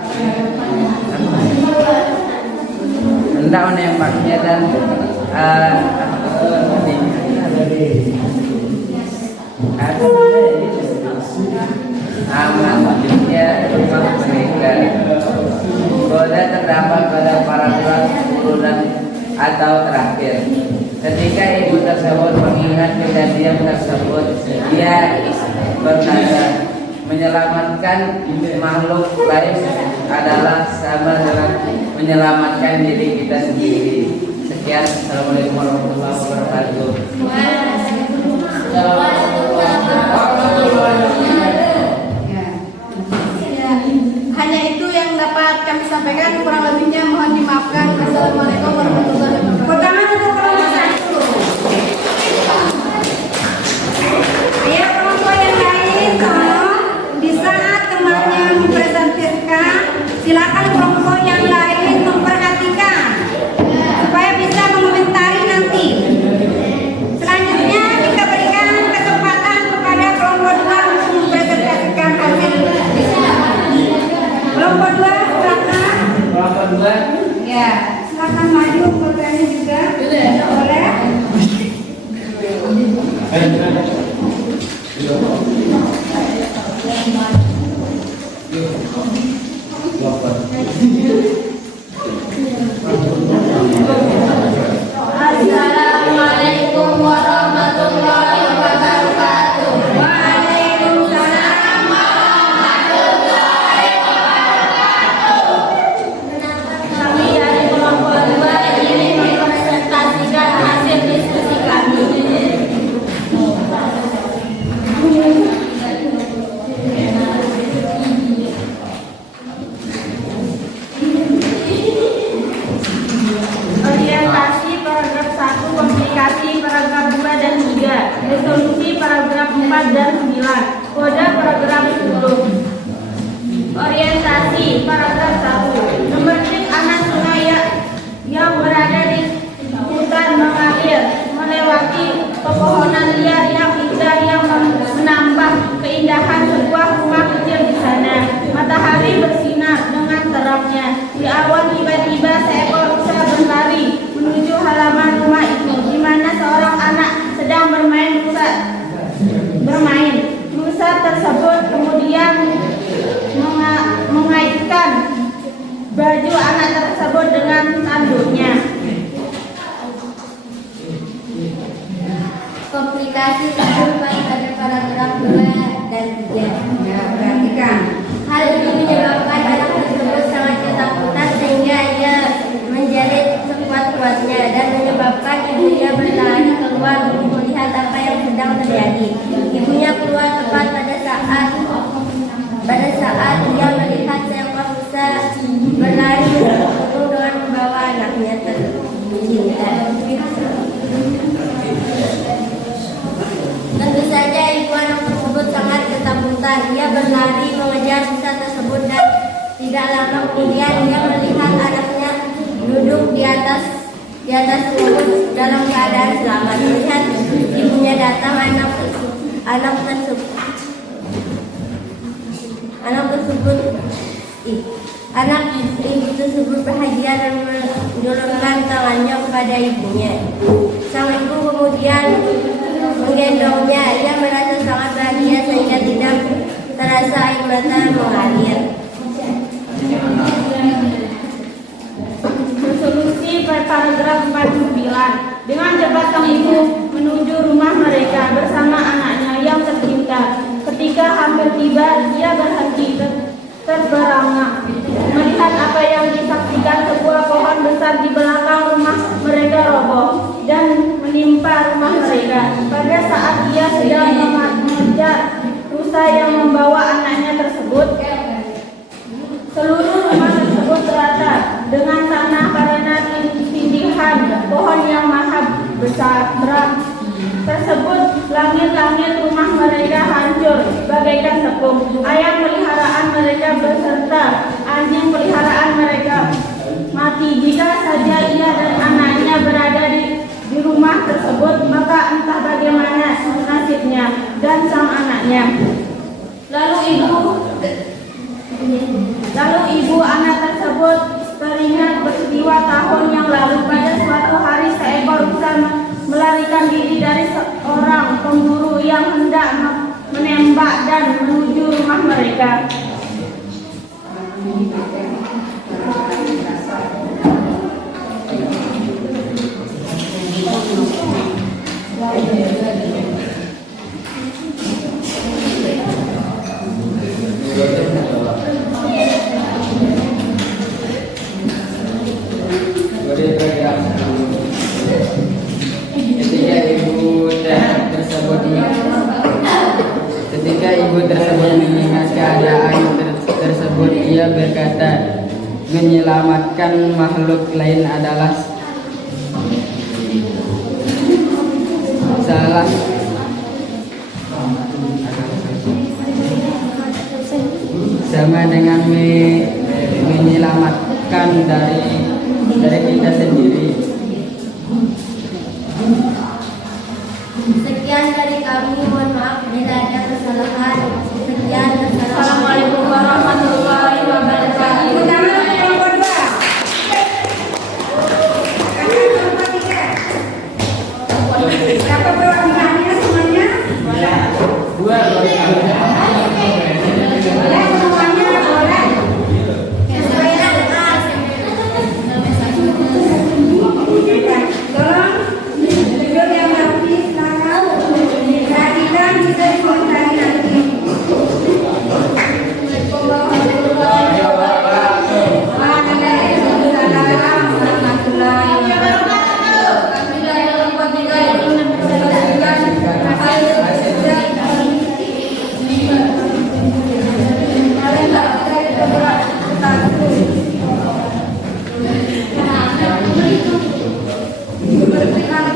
menembaknya dan amannya rumah mereka. Kode terdapat pada paragraf 10 atau terakhir. Ketika ibu tersebut mengingat kejadian tersebut, ia berkata, menyelamatkan makhluk lain adalah sama dengan menyelamatkan diri kita sendiri. Sekian, assalamualaikum warahmatullahi wabarakatuh. Hanya itu yang dapat kami sampaikan, kurang lebihnya mohon dimaafkan. Assalamualaikum warahmatullahi wabarakatuh. Pertama untuk kelompok 1. Ayo kelompok yang lain, tolong di saat temannya mempresentasikan, silakan kelompok yang lain memperhatikan supaya bisa mengomentari nanti. Selanjutnya kita berikan kesempatan kepada kelompok 2 untuk mempresentasikan hasil. Kelompok 2 silakan. Kelompok 2. Ya, silakan maju fotonya juga. Boleh? Assalamualaikum warahmatullahi wabarakatuh. Waalaikumsalam. Kami dari kelompok 2 ingin mempresentasikan hasil diskusi kami. Orientasi paragraf 1, komplikasi paragraf 2 dan 3, resolusi paragraf 4 dan 9, kode paragraf 10. Orientasi paragraf 1, memetik anak sungai yang berada di hutan mengalir melewati pepohonan liar yang indah yang menambah keindahan sebuah rumah kecil di sana. Matahari bersinar dengan terangnya. Di awan tiba-tiba seekor rusa berlari menuju halaman rumah itu, di mana seorang anak sedang bermain. tersebut kemudian mengaitkan baju anak tersebut dengan tanduknya. Komplikasi terjumpai pada paragraf 2 dan 3. Ya, perhatikan. Hal ini menyebabkan anak tersebut sangat ketakutan sehingga ia menjerit sekuat-kuatnya dan menyebabkan ibunya berlari keluar untuk melihat apa yang sedang terjadi. Ibunya keluar tepat pada saat dia melihat seekor rusa berlari untuk dengan membawa anaknya tercinta. Tentu saja ibu anak tersebut sangat ketakutan. Ia berlari mengejar rusa tersebut dan tidak lama kemudian dia melihat anaknya duduk di atas rumput dalam keadaan selamat. Melihat ibunya datang, anak ibu tersebut bahagia dan menjulurkan tangannya kepada ibunya. Sang ibu kemudian menggendongnya. Ia merasa sangat bahagia sehingga tidak terasa air mata mengalir. Solusi paragraf 49. Dengan cepat sang ibu menuju rumah mereka bersama anaknya yang tercinta. Ketika hampir tiba, ia berhenti terperangah melihat apa yang disaksikan. Sebuah pohon besar di belakang rumah mereka roboh dan menimpa rumah mereka. Pada saat ia sedang mengejar rusa yang membawa anaknya tersebut, seluruh rumah tersebut rata dengan tanah karena tindihan pohon yang maha besar berat tersebut. Langit-langit rumah mereka hancur bagaikan tepung. Ayam peliharaan mereka beserta anjing peliharaan mereka mati. Jika saja ia dan anaknya berada di rumah tersebut, maka entah bagaimana nasibnya dan sang anaknya. Lalu ibu anak tersebut teringat peristiwa tahun yang lalu. Pada suatu hari seekor rusa melarikan diri dari seorang pemburu yang hendak menembak dan menuju rumah mereka. Ketika ibu tersebut mengingat keadaan tersebut, ia berkata, menyelamatkan makhluk lain adalah salah sama dengan menyelamatkan dari kita sendiri. Sekian dari kami, mohon maaf bila ada kesalahan. Sekian, Assalamualaikum warahmatullahi wabarakatuh. Tepuk tangan untuk kelompok 2. Kakak kelompok 3. Siapa perwakilannya semuanya? Dua. Boleh semuanya, boleh. Tolong judul yang rapi silakan. Keadilan bisa dikomentari nanti.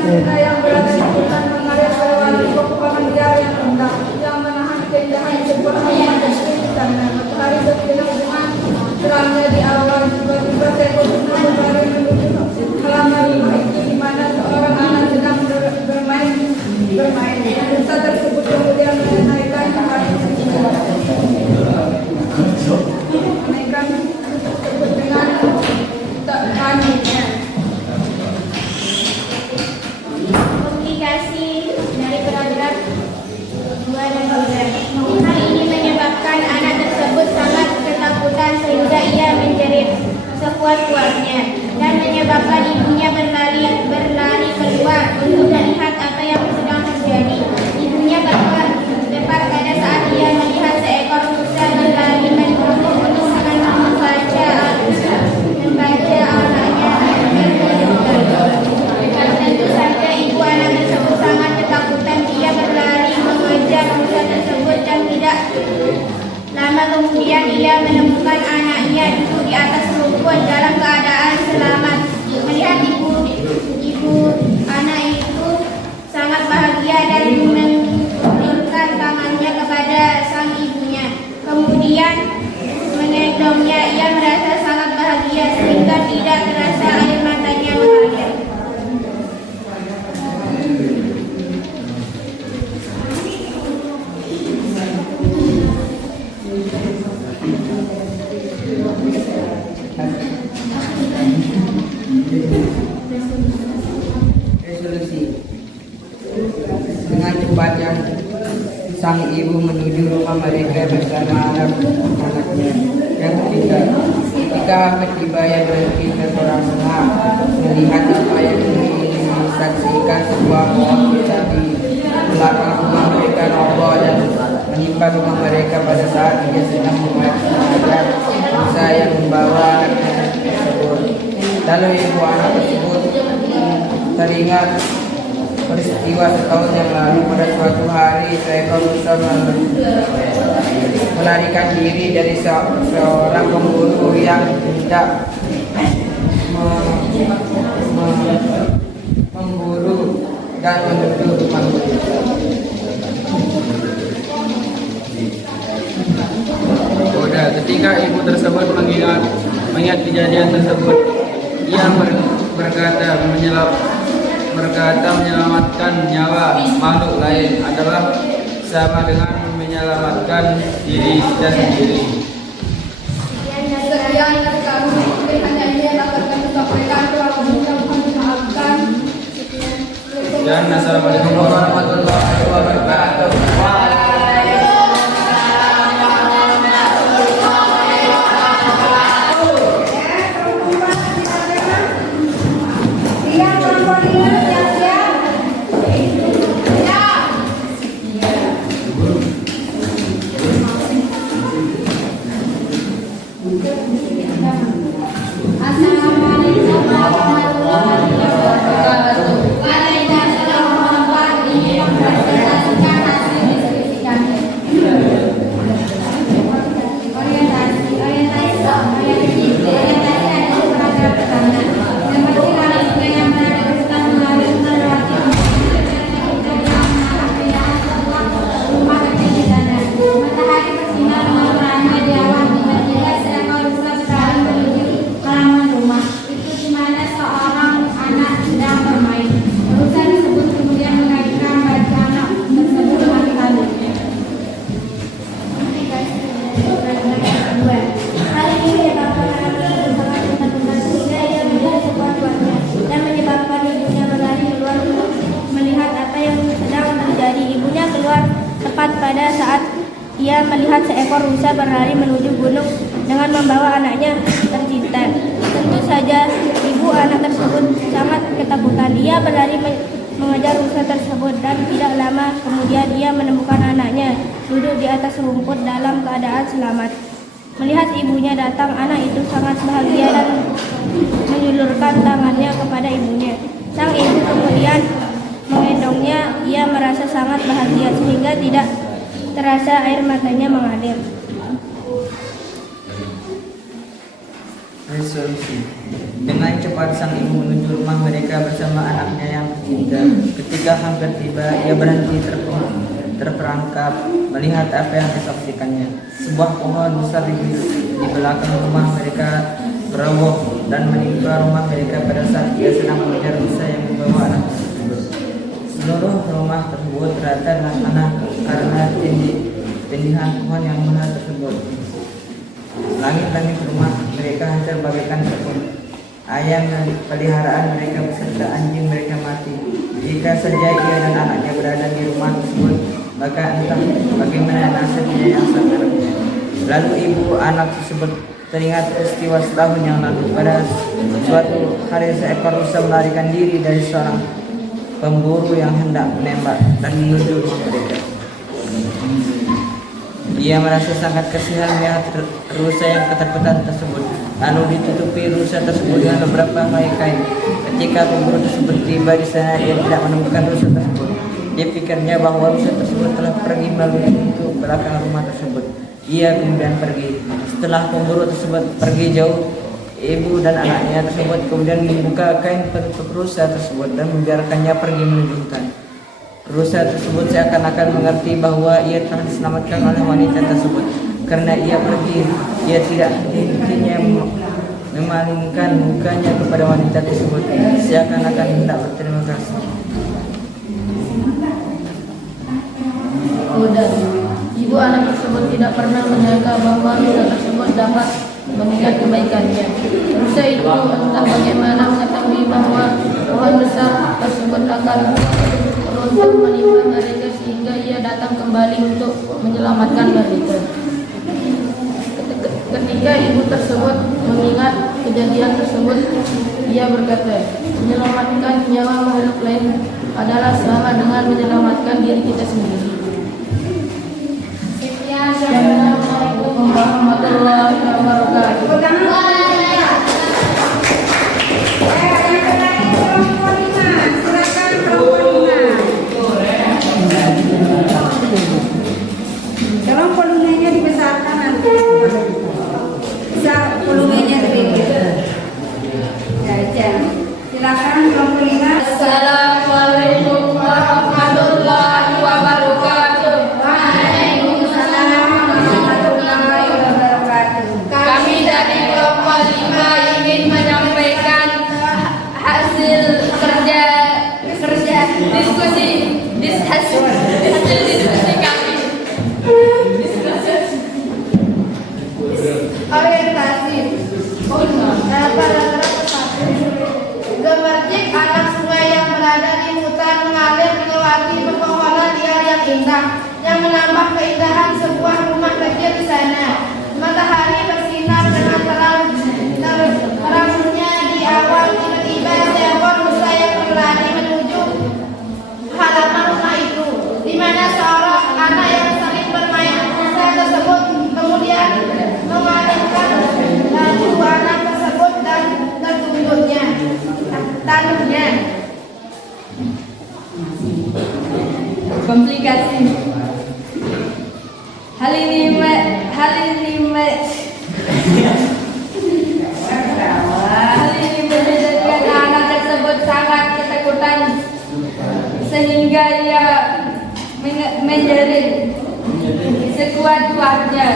Yang berada di hutan mengalir berwarna kekuatan dia yang rendah, yang menahan keindahan sebuah alam dan sana. Matahari berkilau dengan terangnya di awal, tiba-tiba seekor rusa berlari menuju halaman rumah itu di mana seorang anak sedang bermain. Rusa tersebut kemudian menaikkan kaki tersebut dengan tangannya. komplikasi dari paragraf 2 dan 3. sekuat-kuatnya dan menyebabkan ibunya berlari keluar untuk melihat apa yang sedang terjadi. Ibunya keluar tepat pada saat ia melihat seekor rusa berlari menuju gunung dengan membaca anaknya. Tentu saja ibu anak tersebut sangat ketakutan. Ia berlari mengejar rusa tersebut dan tidak lama kemudian ia menemukan anaknya duduk di atas rumput dalam keadaan selamat. Melihat ibu anak itu sangat bahagia dan mengulurkan tangannya kepada sang ibunya. Kemudian menggendongnya. Ia merasa sangat bahagia sehingga tidak terasa air matanya mengalir. Resolusi. Dengan cepatnya sang ibu menuju rumah mereka bersama anak-anaknya. Yang ketiga, ketika tiba ia berhenti terperangah melihat apa yang disaksikan. Sebuah pohon besar di belakang rumah mereka roboh dan menimpa rumah mereka pada saat ia sedang mengajar rusa yang membawa anaknya tersebut. Lalu ibu anak tersebut teringat peristiwa setahun yang lalu. Pada suatu hari seekor rusa melarikan diri dari seorang pemburu yang hendak memburu dan menuju rumah. Ketika ibu tersebut mengingat kejadian tersebut, ia berkata menyelamatkan nyawa makhluk lain adalah sama dengan menyelamatkan diri kita sendiri. Sekian dari kami, mungkin hanya ini yang dapat kami sampaikan. Kalau mohon dimaafkan. Dan assalamualaikum warahmatullahi wabarakatuh. Assalamualaikum warahmatullahi wabarakatuh. Waalaikumsalam warahmatullahi wabarakatuh. Hasil diskusi kami. Orientasi ada beberapa pertanyaan. Yang pertama, yang melakukan melalui rumah kecil di sana. Matahari bersinar menerangi di awan. Tiba-tiba seekor rusa berlari menuju halaman rumah. Itu di mana seorang anak sedang bermain. Rusa tersebut kemudian mengaitkan baju anak tersebut halus-halus. Hal ini menyebabkan anak tersebut sangat ketakutan sehingga ia menjadi sekuat-kuatnya dan menyebabkan ibunya berlari keluar untuk melihat apa yang sedang terjadi. Ibunya keluar tepat pada saat ia melihat seekor rusa berlari menuju gunung dengan membawa anaknya tercinta. Tentu saja ibu anak tersebut sangat ketakutan. Ia berlari mengejar rusa tersebut dan tidak lama kemudian ia menemukan anaknya duduk di atas rumput dalam keadaan selamat. Melihat ibunya datang, anak itu sangat bahagia dan menyulurkan tangannya kepada ibunya. Sang ibu kemudian menggendongnya. Ia merasa sangat bahagia sehingga tidak terasa air matanya mengalir. Resolusi. Dengan cepat sang ibu menuju rumah mereka bersama anaknya yang ketiga. Ketika hampir tiba, ia berhenti terperangkap melihat apa yang disaksikannya. Sebuah pohon besar di belakang rumah mereka roboh dan menimpa rumah mereka pada saat ia sedang mengejar rusa yang membawa anak tersebut. Seluruh rumah tersebut rata dengan tanah karena tindihan pohon yang mahal tersebut. Langit-langit rumah mereka hancur bagaikan tepung. Ayam dan peliharaan mereka beserta anjing mereka mati. Jika saja ia dan anaknya berada di rumah tersebut, maka entah bagaimana nasibnya yang sekarang. Lalu ibu anak tersebut Teringat peristiwa setahun yang lalu. Pada suatu hari seekor rusa melarikan diri dari seorang pemburu yang hendak menembak dan menuju rumah mereka. Ia merasa sangat kasihan melihat rusa yang ketakutan tersebut. Lalu ditutupi rusa tersebut dengan beberapa helai kain. Ketika pemburu tersebut tiba di sana, ia tidak menemukan rusa tersebut. Dia pikirnya bahwa rusa tersebut telah pergi melalui pintu belakang rumah tersebut. Ia kemudian pergi. Setelah pemburu tersebut pergi jauh, ibu dan anaknya tersebut kemudian membuka kain penutup rusa tersebut dan membiarkannya pergi menuju hutan. Rusa tersebut seakan-akan mengerti bahwa ia telah diselamatkan oleh wanita tersebut. Karena ia pergi, ia tidak henti-hentinya memalingkan mukanya kepada wanita tersebut, seakan-akan hendak berterima kasih. Dan ibu anak tersebut tidak pernah menyangka bahwa rusa tersebut dapat mengingat kebaikannya. Rusa itu entah bagaimana mengetahui bahwa pohon besar tersebut akan runtuh menimpa mereka sehingga ia datang kembali untuk menyelamatkan mereka. Ketika ibu tersebut mengingat kejadian tersebut, ia berkata, menyelamatkan nyawa makhluk lain adalah sama dengan menyelamatkan diri kita sendiri. Assalamualaikum warahmatullahi wabarakatuh. Kalau volumenya dibesarkan nanti bisa volumenya lebih. Ya, silakan kelompok 5. Assalamualaikum warahmatullahi wabarakatuh. Waalaikumsalam warahmatullahi wabarakatuh. Kami dari kelompok 5 ingin menyampaikan hasil kerja diskusi kami. Orientasi. Gambar cik anak sungai yang berada di hutan mengalir melewati pepohonan liar yang indah yang menambah keindahan sebuah rumah kecil di sana. Matahari bersinar dengan terangnya di awal. Tiba-tiba seekor rusa yang berlari menuju halaman rumah itu, di mana seorang anak yang sering bermain rusa tersebut kemudian mengalihkan laju anak tersebut dan tertunduknya tanduknya. Komplikasi. Hal ini menjadikan anak tersebut sangat ketakutan sehingga ia menjerit sekuat-kuatnya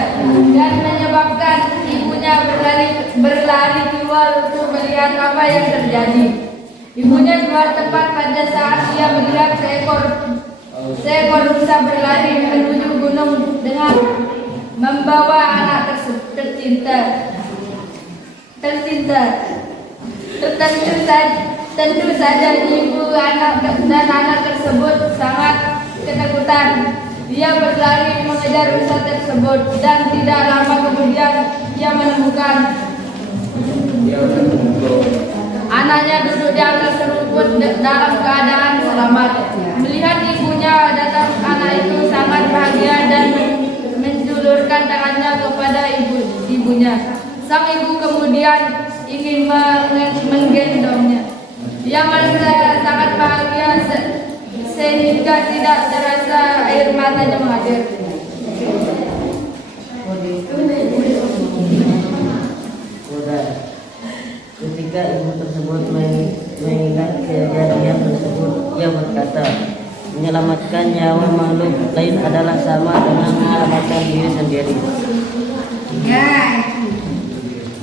dan menyebabkan ibunya berlari keluar untuk melihat apa yang terjadi. Ibunya keluar tepat pada saat ia melihat seekor rusa berlari menuju gunung dengan membawa anak tersebut tercinta. Tentu saja ibu dan anak tersebut sangat ketakutan. Ia berlari mengejar rusa tersebut dan tidak lama kemudian ia menemukan anaknya duduk di atas rumput dalam keadaan selamat. Melihat ibunya datang, anak itu sangat bahagia dan menjulurkan tangannya kepada ibunya. Sang ibu kemudian ingin menggendongnya. Ia merasa sangat bahagia sehingga tidak terasa air matanya mengalir. Ketika ibu tersebut mengingat kejadian tersebut, ia berkata, menyelamatkan nyawa makhluk lain adalah sama dengan menyelamatkan diri sendiri. Ya,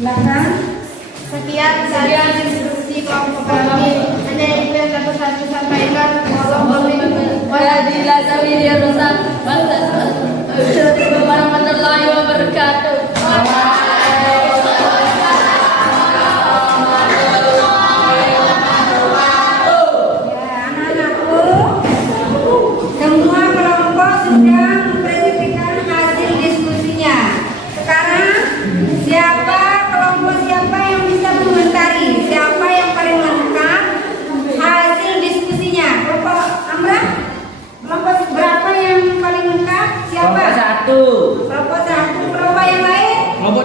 silakan. Sekian diskusi kelompok kami. Hanya itu yang dapat saya sampaikan. Warahmatullahi wabarakatuh. Semua kelompok sudah mempresentasikan hasil diskusinya. Sekarang siapa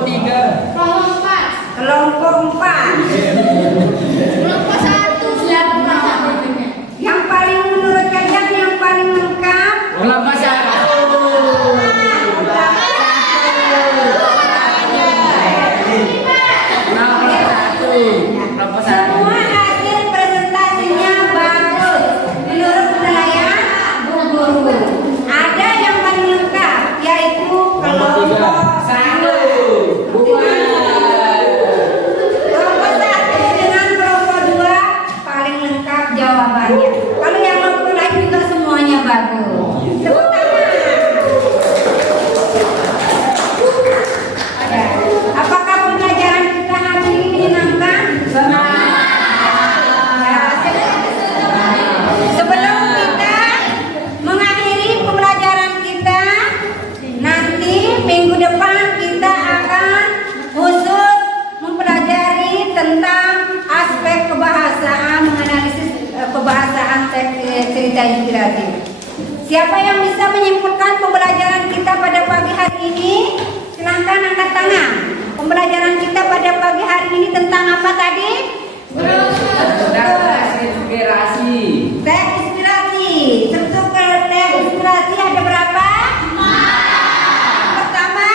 3. Kelompok 4. Kelompok 1. Yang paling menurut kalian yang paling lengkap? Kelompok 1. Kelompok 1. Semua hasil presentasinya bagus menurut penilaian Bu Guru. Ada yang paling lengkap yaitu kelompok 1. Kelompok 1 dengan kelompok 2 paling lengkap jawabannya. Kalau yang kelompok lain juga semuanya bagus. Tepuk tangan. Apakah pembelajaran kita hari ini menyenangkan? Sebelum kita mengakhiri pembelajaran kita, nanti minggu depan kita akan khusus mempelajari tentang aspek kebahasaan, menganalisis kebahasaan cerita inspiratif. Siapa yang bisa menyimpulkan pembelajaran kita pada pagi hari ini? Silahkan angkat tangan. Pembelajaran kita pada pagi hari ini tentang apa tadi? Inspirasi. Teks inspirasi. Struktur teks inspirasi ada berapa? 4. Pertama,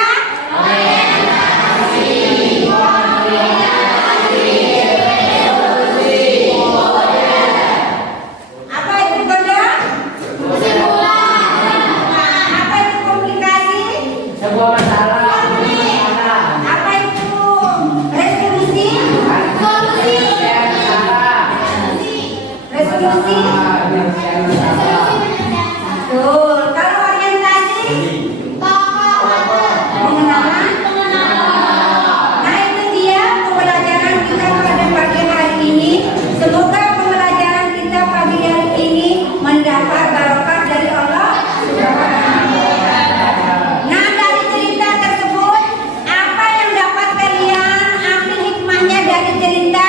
apa itu kode? Apa itu komplikasi? Sebuah masalah. Apa itu resolusi? Resolusi. Betul. Kalau orientasi? Pengenalan. Nah itu dia pembelajaran kita pada pagi hari ini. Semoga pembelajaran kita pagi hari ini mendapat barokah dari Allah. Nah dari cerita tersebut, apa yang dapat kalian ambil hikmahnya dari cerita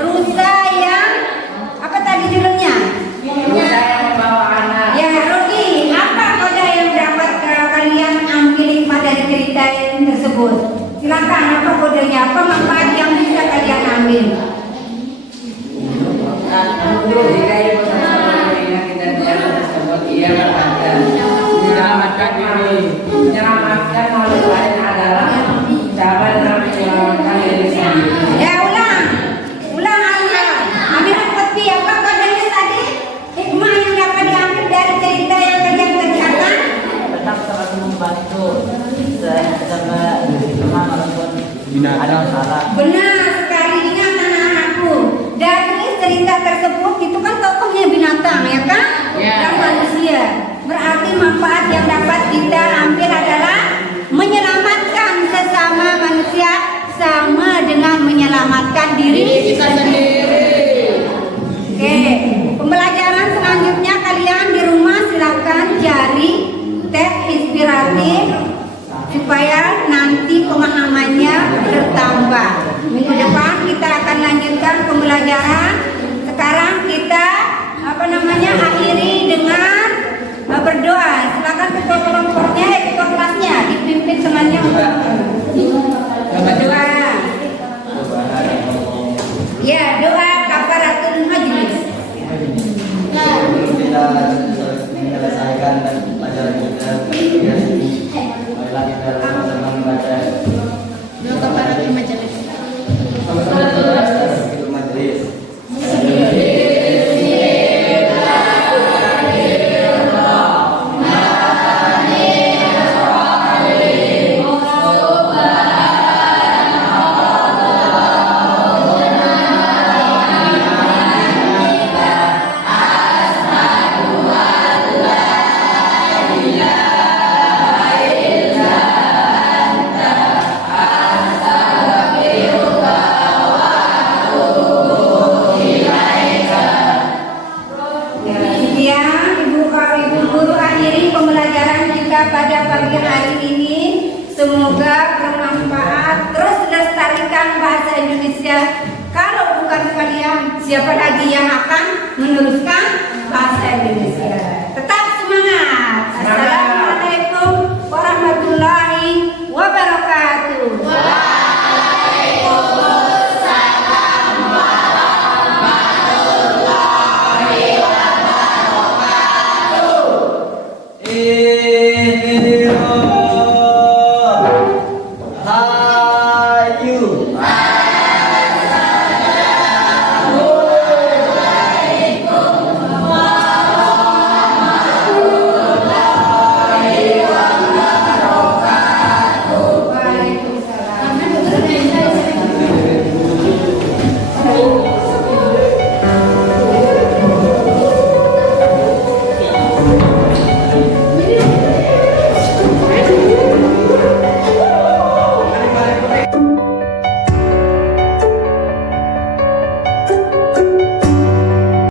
rusa yang apa tadi judulnya? Rusa yang membawa anak. Ya Rodi, apa kode yang dapat kalian ambil hikmah dari cerita tersebut? Silakan, apa kodenya? Apa manfaat yang bisa kalian ambil? Ia berkata, menyelamatkan diri, menyelamatkan makhluk lain adalah cara dalam menyelamatkan diri sendiri. Ya ulang Allah. Ambil seperti apa kodenya tadi? Hikmah yang dapat diambil dari cerita yang kalian kerjakan? Tetap selalu membantu sama walaupun ada salah. Benar sekali, ingat anak-anakku. Dari cerita tersebut itu kan tokohnya binatang ya kan? Ya. Dan manusia. Berarti manfaat yang dapat kita ambil adalah menyelamatkan sesama manusia sama dengan menyelamatkan diri kita sendiri. Oke, pembelajaran selanjutnya kalian di rumah silakan cari teks inspiratif supaya nanti pemahamannya bertambah. Minggu depan kita akan lanjutkan pembelajaran. Sekarang kita akhiri dengan berdoa. Silakan ketua kelompoknya, ketua kelasnya dipimpin semuanya berdoa. Ya, doa kafaratul majlis. Kita menyelesaikan pelajaran kita. Marilah kita sama-sama membaca Doa kafaratul majelis. majelis. Pada pagi hari ini semoga bermanfaat. Terus lestarikan bahasa Indonesia. Kalau bukan kalian, siapa lagi yang akan meneruskan bahasa Indonesia? Tetap semangat. Assalamualaikum.